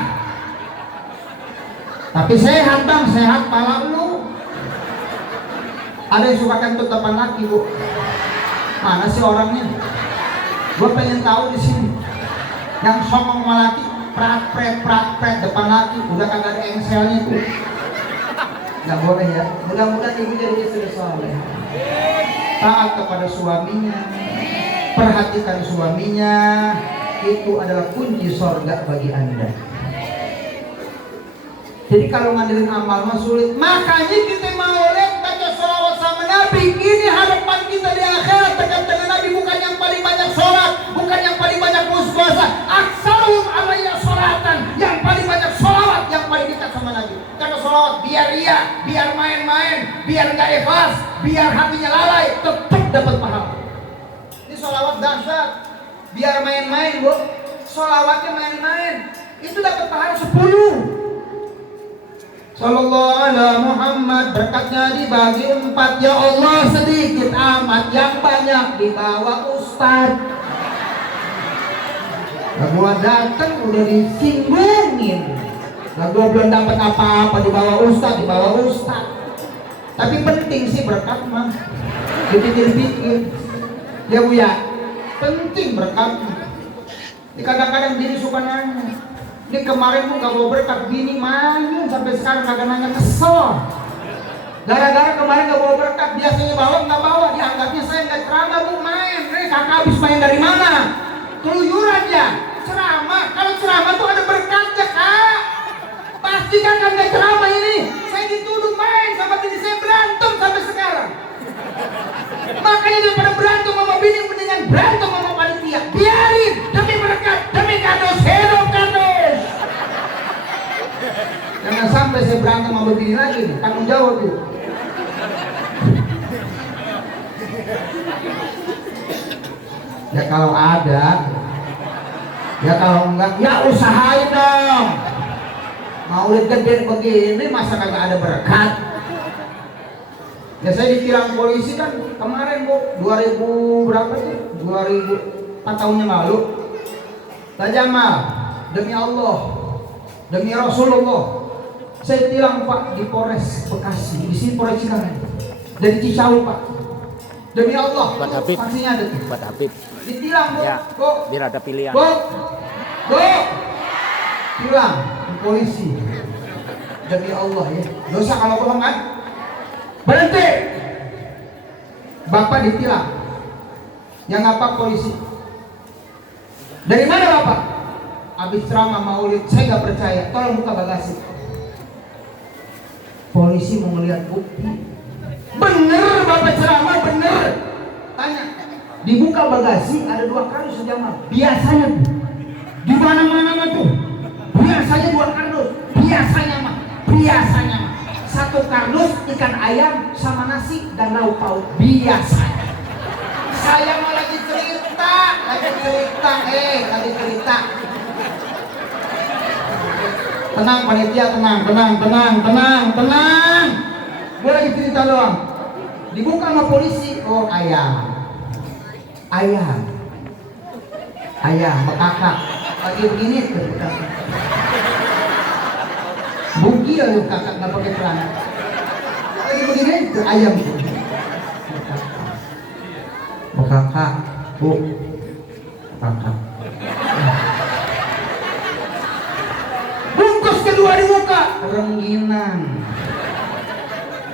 Tapi sehat Bang, sehat pala lu. Ada yang suka kentut depan laki Bu? Mana sih orangnya? Gue pengen tahu di sini. Yang songong sama laki, prat depan laki, udah kagak ada engselnya tuh. Nggak boleh ya. Mudah-mudahan ibu jadi istri soleh, taat kepada suaminya, perhatikan suaminya, itu adalah kunci sorga bagi Anda. Jadi kalau ngandelin amal mah sulit. Makanya kita maulid baca sholawat sama Nabi. Ini harapan kita di akhirat dekat dengan Nabi. Bukan yang paling banyak sholat, bukan yang paling banyak puasa. Aksarum alayya sholatan, yang paling banyak sholawat, yang paling dekat sama Nabi. Karena sholawat biar ria, biar main-main, biar nggak ikhlas, biar hatinya lalai, tetap dapat pahala. Ini sholawat dahsyat. Biar main-main, Bu. Sholawatnya main-main. Itu dapat pahala 10. Sallallahu ala Muhammad, berkatnya dibagi 4. Ya Allah, sedikit amat, yang banyak dibawa Ustaz. Nah, gua dateng udah disinggungin. Nah, gua belum dapat apa-apa dibawa Ustaz. Tapi penting sih berkat mah. Dipikir-pikir. Ya Bu ya, penting berkatnya. Ini kadang-kadang diri suka nanya. Ini kemarin tuh gak bawa berkat, bini main sampai sekarang kagak nanya, kesel. Gara-gara kemarin gak bawa berkat, biasanya bawa nggak bawa, dianggapnya saya nggak ceramah Bu, main. Kakak habis main dari mana? Keluyuran ya. Ceramah, kalau ceramah tuh ada berkatnya Kak. Pasti kakak nggak ceramah ini. Saya dituduh main sama bini saya, berantem sampai sekarang. Makanya daripada berantem sama bini, mendingan berantem sama panitia. Biarin, demi berkat, demi kardus, hidup kardus. Jangan sampai saya berantem sama bini lagi nih, tanggung jawab tuh. Ya kalau ada, ya kalau enggak, ya usahain dong. Maulid gede begini masa kagak ada berkat? Ya saya ditilang polisi kan kemarin Bu, 2000 berapa sih? 4 tahunnya lalu. Tak Jamal, demi Allah, demi Rasulullah, saya tilang Pak di Polres Bekasi, di sini Polres Cikarang, dari Cicawu Pak. Demi Allah, Buat Habib. saksinya ada tuh. Buat Habib. Ditilang Bu, Ya, Bu, biar ada pilihan. Bu, tilang di polisi. Demi Allah ya, dosa kalau bohong kan? Berhenti. Bapak ditilang. Yang apa polisi? Dari mana Bapak? Habis ceramah maulid, saya nggak percaya. Tolong buka bagasi. Polisi mau melihat bukti. Bener Bapak ceramah, bener. Tanya. Dibuka bagasi ada 2 kardus sejaman. Biasanya tuh. Di mana-mana mah tuh. Biasanya 2 kardus. Biasanya mah. 1 kardus ikan ayam sama nasi dan lauk pauk. Biasanya. Saya mau lagi cerita. Tenang panitia, tenang. Gue lagi cerita doang. Dibuka sama polisi, oh ayam, bekakak. Lagi begini tuh. Bugil lu kakak nggak pakai celana. Lagi begini tuh ayam tuh. Bekakak, Bu, bekakak. Bungkus kedua dibuka, rengginang.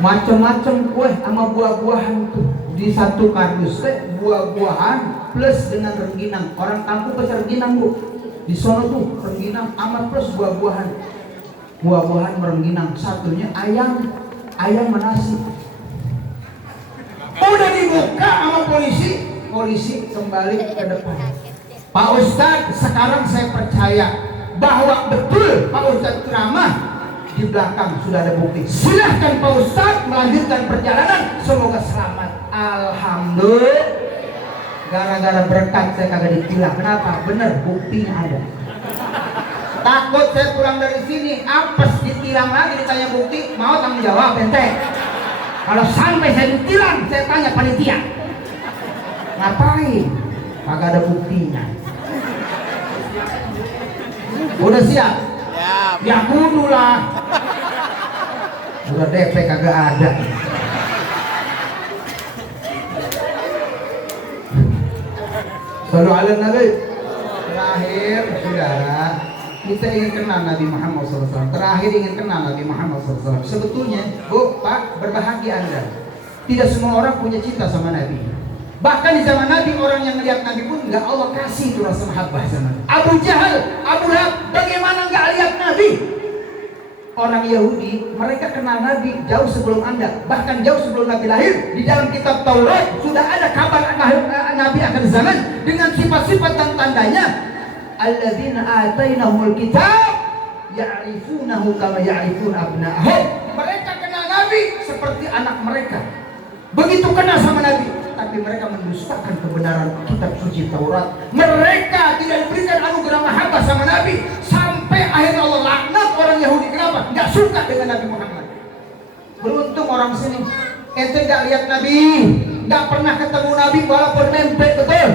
Macem-macem kue sama buah-buahan tuh di 1 kardus buah-buahan plus dengan rengginang. Orang kampung pasti rengginang Bu. Di sono tuh rengginang sama plus buah-buahan. Buah-buahan merengginang, satunya ayam menasi. Udah dibuka sama polisi kembali ke depan. Pak Ustadz, sekarang saya percaya bahwa betul Pak Ustadz ceramah. Di belakang sudah ada bukti. Silahkan Pak Ustadz melanjutkan perjalanan. Semoga selamat. Alhamdulillah. Gara-gara berkat saya kagak ditilang. Kenapa? Bener, buktinya ada. Takut saya pulang dari sini, apes ditilang lagi, ditanya bukti, mau tanggung jawab ente. Kalau sampai saya ditilang, saya tanya panitia. Ngapain? Kagak ada buktinya. Udah siap? Ya kudu lah. Udah DP kagak ada. Sallu ala Nabi. Terakhir saudara, kita ingin kenal Nabi Muhammad SAW. Terakhir ingin kenal Nabi Muhammad SAW. Sebetulnya, Bu, Pak, berbahagia Anda. Tidak semua orang punya cinta sama Nabi. Bahkan di zaman Nabi, orang yang melihat Nabi pun nggak Allah kasih itu rasa mahabbah sama Nabi. Abu Jahal, Abu Lahab, bagaimana nggak lihat Nabi? Orang Yahudi, mereka kenal Nabi jauh sebelum Anda, bahkan jauh sebelum Nabi lahir. Di dalam kitab Taurat sudah ada kabar Nabi akan zaman dengan sifat-sifat dan tandanya. Alladzina atainahumul kitab ya'rifunahu kama ya'rifuna abna'ahum. Mereka kenal Nabi seperti anak mereka. Begitu kenal sama Nabi, tapi mereka mendustakan kebenaran kitab suci Taurat. Mereka tidak diberikan anugerah mahabbah sama Nabi, sampai akhirnya Allah laknat orang Yahudi. Kenapa? Nggak suka dengan Nabi Muhammad. Beruntung orang sini, ente nggak lihat Nabi, nggak pernah ketemu Nabi walaupun nempel betul.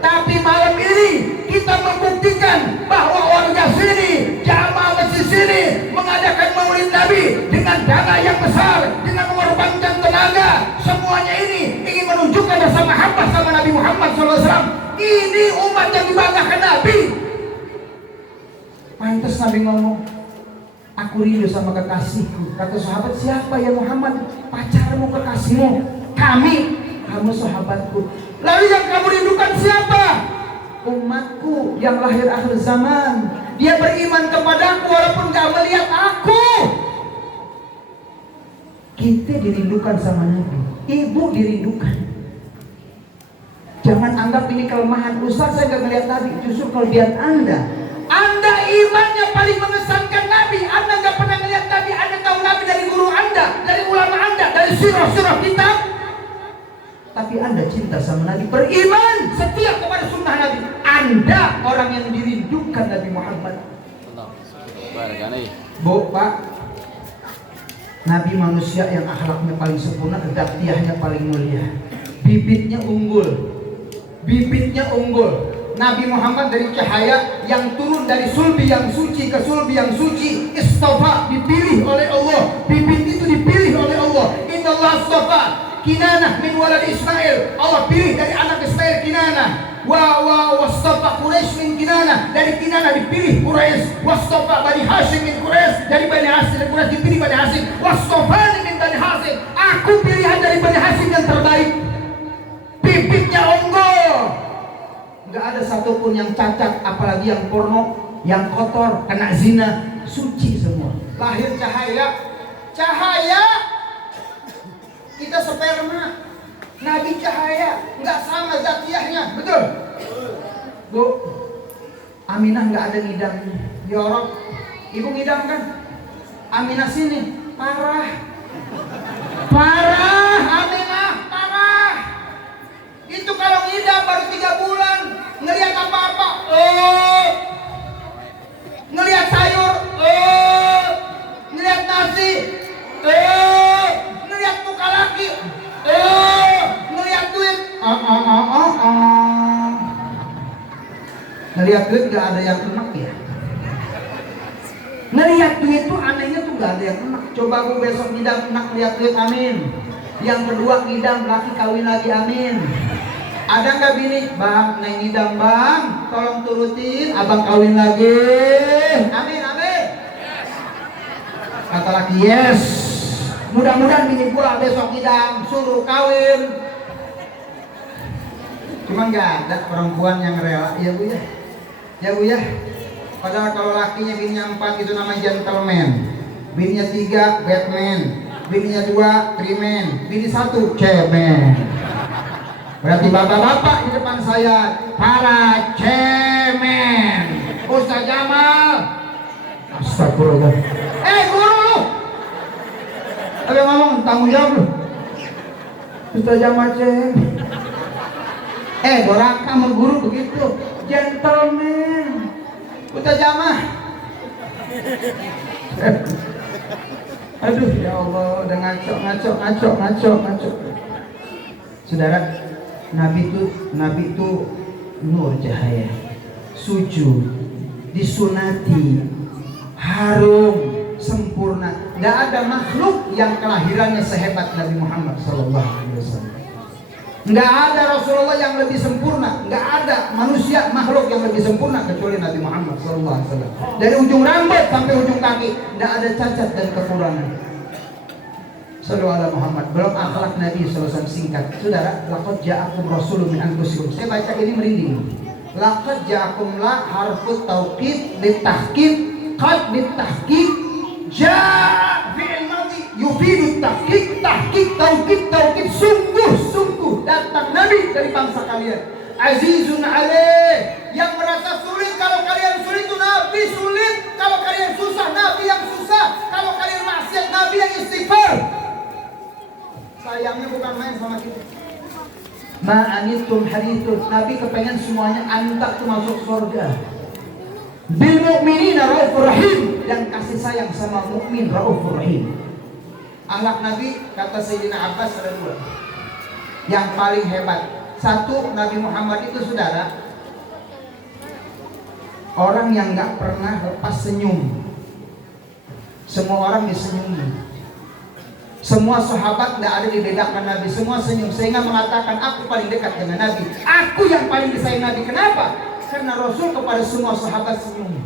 Tapi malam ini kita membuktikan bahwa warga sini, jamaah masjid sini mengadakan maulid Nabi dengan dana yang besar, dengan mengorbankan tenaga. Semuanya ini ingin menunjukkan rasa mahabbah sama Nabi Muhammad SAW. Ini umat yang dibanggakan Nabi. Pantas Nabi ngomong, aku rindu sama kekasihku. Kata sahabat, siapa ya Muhammad? Pacarmu, kekasihmu? Kami. Kamu sahabatku. Lalu yang kamu rindukan siapa? Umatku yang lahir akhir zaman. Dia beriman kepadaku walaupun gak melihat aku. Kita dirindukan sama Nabi. Ibu dirindukan. Jangan anggap ini kelemahan. Ustaz, saya gak melihat Nabi. Justru kelebihan Anda. Anda imannya paling mengesankan Nabi. Anda gak pernah melihat Nabi. Anda tahu Nabi dari guru Anda, dari ulama Anda, dari surah-surah kitab. Tapi Anda cinta sama Nabi, beriman, setia kepada sunnah Nabi. Anda orang yang dirindukan Nabi Muhammad. Bu, Pak, Nabi manusia yang akhlaknya paling sempurna, kedaktiahnya paling mulia, bibitnya unggul, bibitnya unggul. Nabi Muhammad dari cahaya yang turun dari sulbi yang suci ke sulbi yang suci. Istafa, dipilih oleh Allah. Bibit itu dipilih oleh Allah. Innallaha astafa Kinanah min walad Ismail. Allah pilih dari anak Ismail Kinanah. Wastafa Quraisy min Kinanah. Dari Kinanah dipilih Quraisy. Wastafa Bani Hashim min Quraisy. Dari Bani Hashim Quraisy dipilih Bani Hashim. Wastafani min Bani Hashim. Aku pilihan dari Bani Hashim yang terbaik. Bibitnya unggul. Gak ada satupun yang cacat, apalagi yang porno, yang kotor, kena zina. Suci semua. Lahir cahaya. Cahaya. Kita sperma, Nabi cahaya, nggak sama zatiahnya, betul? Bu, Aminah nggak ada ngidamnya. Ya Allah, ibu ngidam kan? Aminah sini, parah, parah, Aminah, parah. Itu kalau ngidam baru 3 bulan, ngelihat apa-apa, ngelihat sayur, ngelihat nasi, ngelihat muka laki, ngelihat duit, ngelihat duit gak ada yang enak ya. Ngelihat duit tuh anehnya tuh gak ada yang enak. Coba aku besok ngidam enak ngelihat duit, amin. Yang kedua ngidam laki kawin lagi, amin. Ada nggak bini? Bang, naik ngidam bang, tolong turutin, abang kawin lagi, amin, amin. Kata laki, yes. Mudah-mudahan bini pula besok ngidam, suruh kawin. Cuman nggak ada perempuan yang rela, ya bu ya, ya bu ya. Padahal kalau lakinya bininya 4 itu namanya gentleman, bininya 3 Batman, bininya 2 Triman, bini 1 cemen. Berarti bapak-bapak di depan saya para cemen. Ustaz Jamal, astagfirullah. Guru lu, ada ngomong tanggung jawab lu. Ustaz Jamal cemen. Doraka sama guru begitu, gentleman. Ustaz Jamal. Aduh ya Allah, udah ngaco. Saudara, Nabi itu nur cahaya, sujud, disunati, harum, sempurna. Tidak ada makhluk yang kelahirannya sehebat Nabi Muhammad SAW. Nggak ada Rasulullah yang lebih sempurna. Nggak ada manusia makhluk yang lebih sempurna kecuali Nabi Muhammad SAW. Dari ujung rambut sampai ujung kaki, nggak ada cacat dan kekurangan. Sallu ala Muhammad. Belum akhlak Nabi SAW singkat. Saudara, laqad ja'akum rasulun min anfusikum. Saya baca ini merinding. Laqad ja'akum la harfut tauqid litahqiq qad litahqiq ja' fi'il madhi yufidu tahqiq tauqid sungguh datang Nabi dari bangsa kalian. Azizun alaih, yang merasa sulit kalau kalian sulit itu Nabi sulit, kalau kalian susah Nabi yang susah, kalau kalian maksiat Nabi yang istighfar. Sayangnya bukan main sama kita. Ma'anitum harithun, Nabi kepengen semuanya antak tuh masuk surga. Bil mu'minina raufur rahim, dan kasih sayang sama mukmin raufur rahim. Akhlak Nabi kata Sayyidina Abbas ada dua yang paling hebat. Satu, Nabi Muhammad itu saudara orang yang gak pernah lepas senyum. Semua orang disenyumi. Semua sahabat gak ada dibedakan Nabi, semua senyum. Sehingga mengatakan aku paling dekat dengan Nabi, aku yang paling disayang Nabi. Kenapa? Karena Rasul kepada semua sahabat senyum,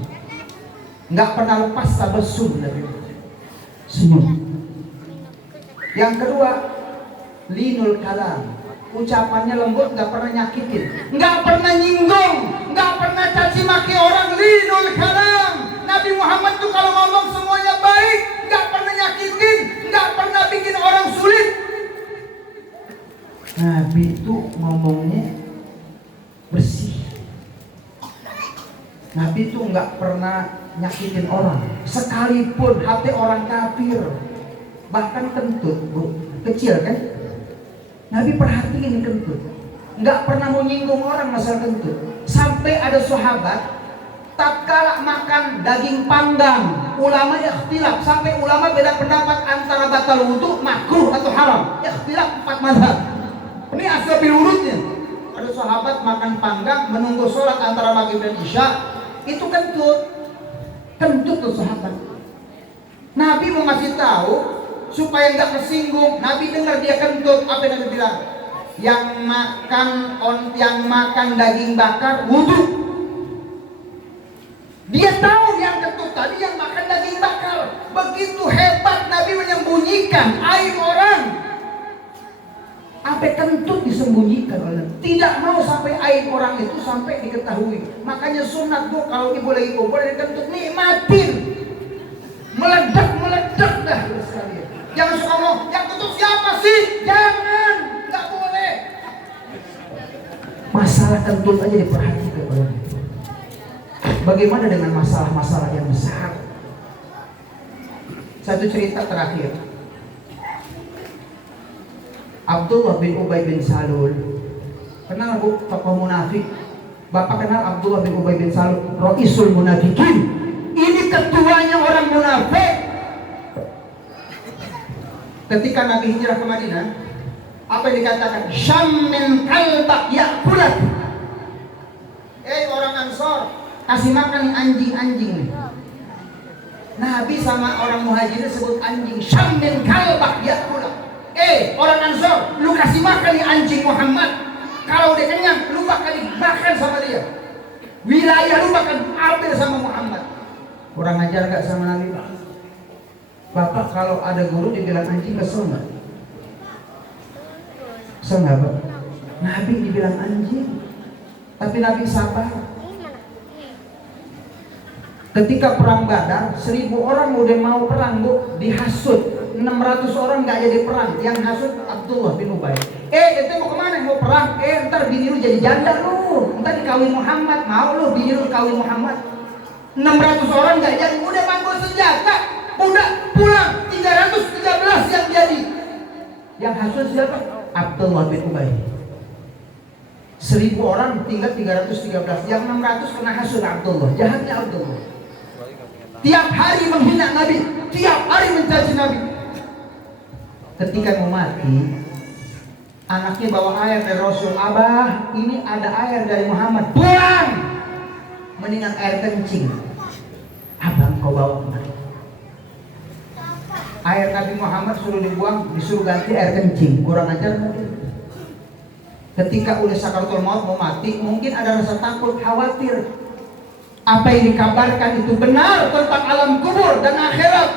gak pernah lepas tabassum Nabi, senyum. Yang kedua, linul kalam, ucapannya lembut, gak pernah nyakitin, gak pernah nyinggung, gak pernah caci maki orang. Linul kalam, Nabi Muhammad tuh kalau ngomong semuanya baik, gak pernah nyakitin, gak pernah bikin orang sulit. Nabi itu ngomongnya bersih. Nabi itu gak pernah nyakitin orang, sekalipun hati orang kafir, bahkan kentut, bu, kecil kan. Nabi perhatiin kentut, nggak pernah mau nyinggung orang masalah kentut. Sampai ada sahabat tatkala makan daging panggang, ulama ikhtilaf, sampai ulama beda pendapat antara batal wudu, makruh atau haram. Ikhtilaf 4 mazhab. Ini asbabul wurudnya. Ada sahabat makan panggang menunggu sholat antara maghrib dan isya, itu kentut tuh sahabat. Nabi mau ngasih tahu supaya nggak tersinggung. Nabi dengar dia kentut, apa yang Nabi bilang? Yang makan daging bakar wudu. Dia tahu yang kentut tadi yang makan daging bakar. Begitu hebat Nabi menyembunyikan aib orang. Sampai kentut disembunyikan oleh Nabi. Tidak mau sampai aib orang itu sampai diketahui. Makanya sunat tuh kalau ibu lagi kumpul dari kentut, nikmatin. Meledak dah sekalian. Jangan suka ngomong, yang tutup siapa sih? Jangan, nggak boleh. Masalah kentut aja diperhatikan orang. Bagaimana dengan masalah-masalah yang besar? Satu cerita terakhir. Abdullah bin Ubay bin Salul. Kenal bu, tokoh munafik. Bapak kenal Abdullah bin Ubay bin Salul, Ra'isul Munafikin. Ini ketuanya orang munafik. Ketika Nabi hijrah ke Madinah, apa yang dikatakan? Syammin kalbak ya'kulat. Orang Ansor, kasih makan anjing-anjing nih. Nabi sama orang Muhajirin sebut anjing. Syammin kalbak ya'kulat. Orang Ansor, lu kasih makan nih anjing Muhammad. Kalau udah kenyang, lu bakal makan sama dia. Wilayah lu bakal ambil sama Muhammad. Kurang ajar gak sama Nabi? Bapak kalau ada guru dibilang anjing kesel gak? Kesel gak Pak? Nabi dibilang anjing, tapi Nabi sabar. Ketika perang Badar, 1000 orang udah mau perang bu, dihasut. 600 orang gak jadi perang. Yang hasut Abdullah bin Ubay. Itu mau kemana? Mau perang? Ntar bini lu jadi janda lu. Ntar dikawin Muhammad. Mau lu bini lu kawin Muhammad? 600 orang gak jadi. Udah panggul senjata, udah pulang. 313 yang jadi. Yang hasut siapa? Abdullah bin Ubay. 1000 orang tinggal 313. Yang 600 kena hasut Abdullah. Jahatnya Abdullah. Tiap hari menghina Nabi, tiap hari mencaci Nabi. Ketika mau mati, anaknya bawa air dari Rasul. Abah, ini ada air dari Muhammad. Pulang! Mendingan air kencing. Abang kau bawa kemari. Air Nabi Muhammad suruh dibuang, disuruh ganti air kencing. Kurang ajar Nabi. Ketika udah sakaratul maut mau mati, mungkin ada rasa takut, khawatir. Apa yang dikabarkan itu benar tentang alam kubur dan akhirat.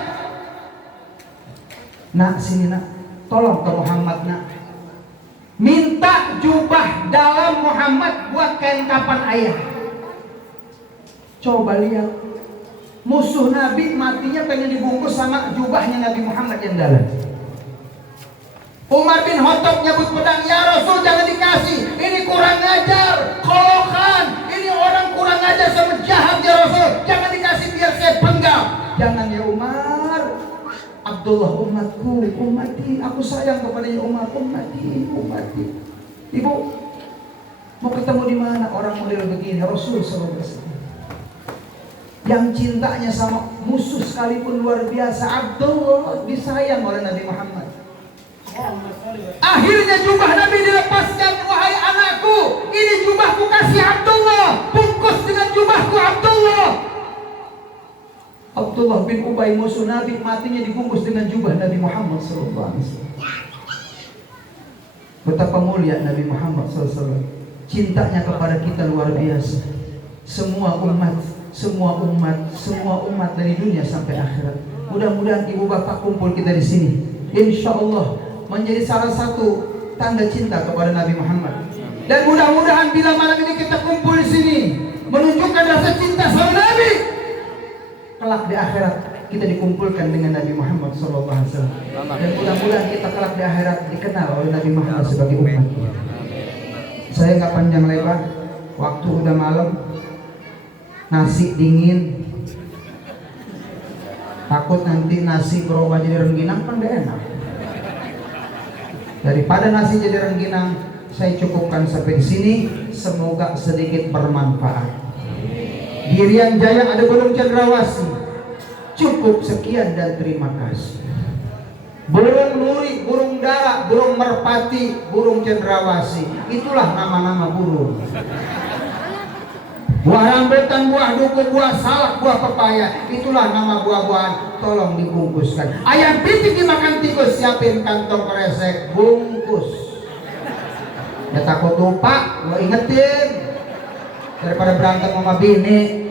Nak sini nak, tolong ke Muhammad nak, minta jubah dalam Muhammad buat kain kapan ayah. Coba lihat, musuh Nabi matinya pengen dibungkus sama jubahnya Nabi Muhammad yang dalam. Umar bin Khattab nyebut pedang, ya Rasul jangan dikasih, ini kurang ajar, kolokan, ini orang kurang ajar sama jahat ya Rasul, jangan dikasih biar saya penggal. Jangan ya Umar, Abdullah umatku, ummati, aku sayang kepadanya Umar, ummati. Ibu mau ketemu di mana orang model begini? Rasul sallallahu alaihi wasallam yang cintanya sama musuh sekalipun luar biasa. Abdullah disayang oleh Nabi Muhammad. Akhirnya jubah Nabi dilepaskan. Wahai anakku, ini jubahku kasih Abdullah, bungkus dengan jubahku Abdullah. Abdullah bin Ubay musuh Nabi matinya dibungkus dengan jubah Nabi Muhammad SAW. Betapa mulia Nabi Muhammad SAW. Cintanya kepada kita luar biasa. Semua umat dari dunia sampai akhirat. Mudah-mudahan ibu bapak kumpul kita di sini, insya Allah menjadi salah satu tanda cinta kepada Nabi Muhammad. Dan mudah-mudahan bila malam ini kita kumpul di sini menunjukkan rasa cinta sama Nabi, kelak di akhirat kita dikumpulkan dengan Nabi Muhammad SAW. Dan mudah-mudahan kita kelak di akhirat dikenal oleh Nabi Muhammad sebagai umatnya. Saya nggak panjang lebar, waktu udah malam, nasi dingin, takut nanti nasi berubah jadi rengginang kan gak enak. Daripada nasi jadi rengginang, saya cukupkan sampai di sini. Semoga sedikit bermanfaat. Di Irian Jaya ada burung cendrawasih. Cukup sekian dan terima kasih. Burung luri, burung dara, burung merpati, burung cendrawasih, itulah nama-nama burung. Buah rambutan, buah duku, buah salak, buah pepaya, itulah nama buah-buahan. Tolong dibungkuskan. Ayam pitik dimakan tikus, siapin kantong kresek, bungkus. Ya takut lupa, lo ingetin. Daripada berantem sama bini,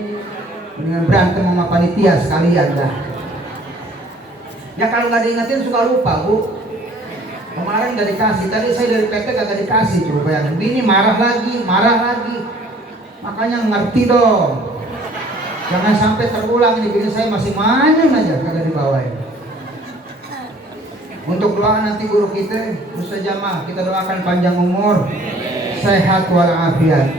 dengan berantem sama panitia sekalian dah. Ya kalau nggak diingetin suka lupa bu. Kemarin nggak dikasih, tadi saya dari PT nggak dikasih, coba bayangin. Bini marah lagi. Makanya ngerti dong. Jangan sampai terulang ini, bini saya masih manyun aja kagak dibawain. Untuk doa nanti guru kita, Ustaz Jamal, kita doakan panjang umur, sehat walafiat.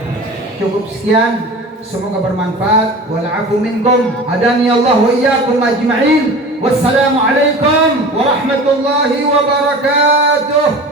Cukup sekian, semoga bermanfaat. Wal'afu minkum, hadani Allah wa iyyakum ajma'in. Wassalamualaikum warahmatullahi wabarakatuh.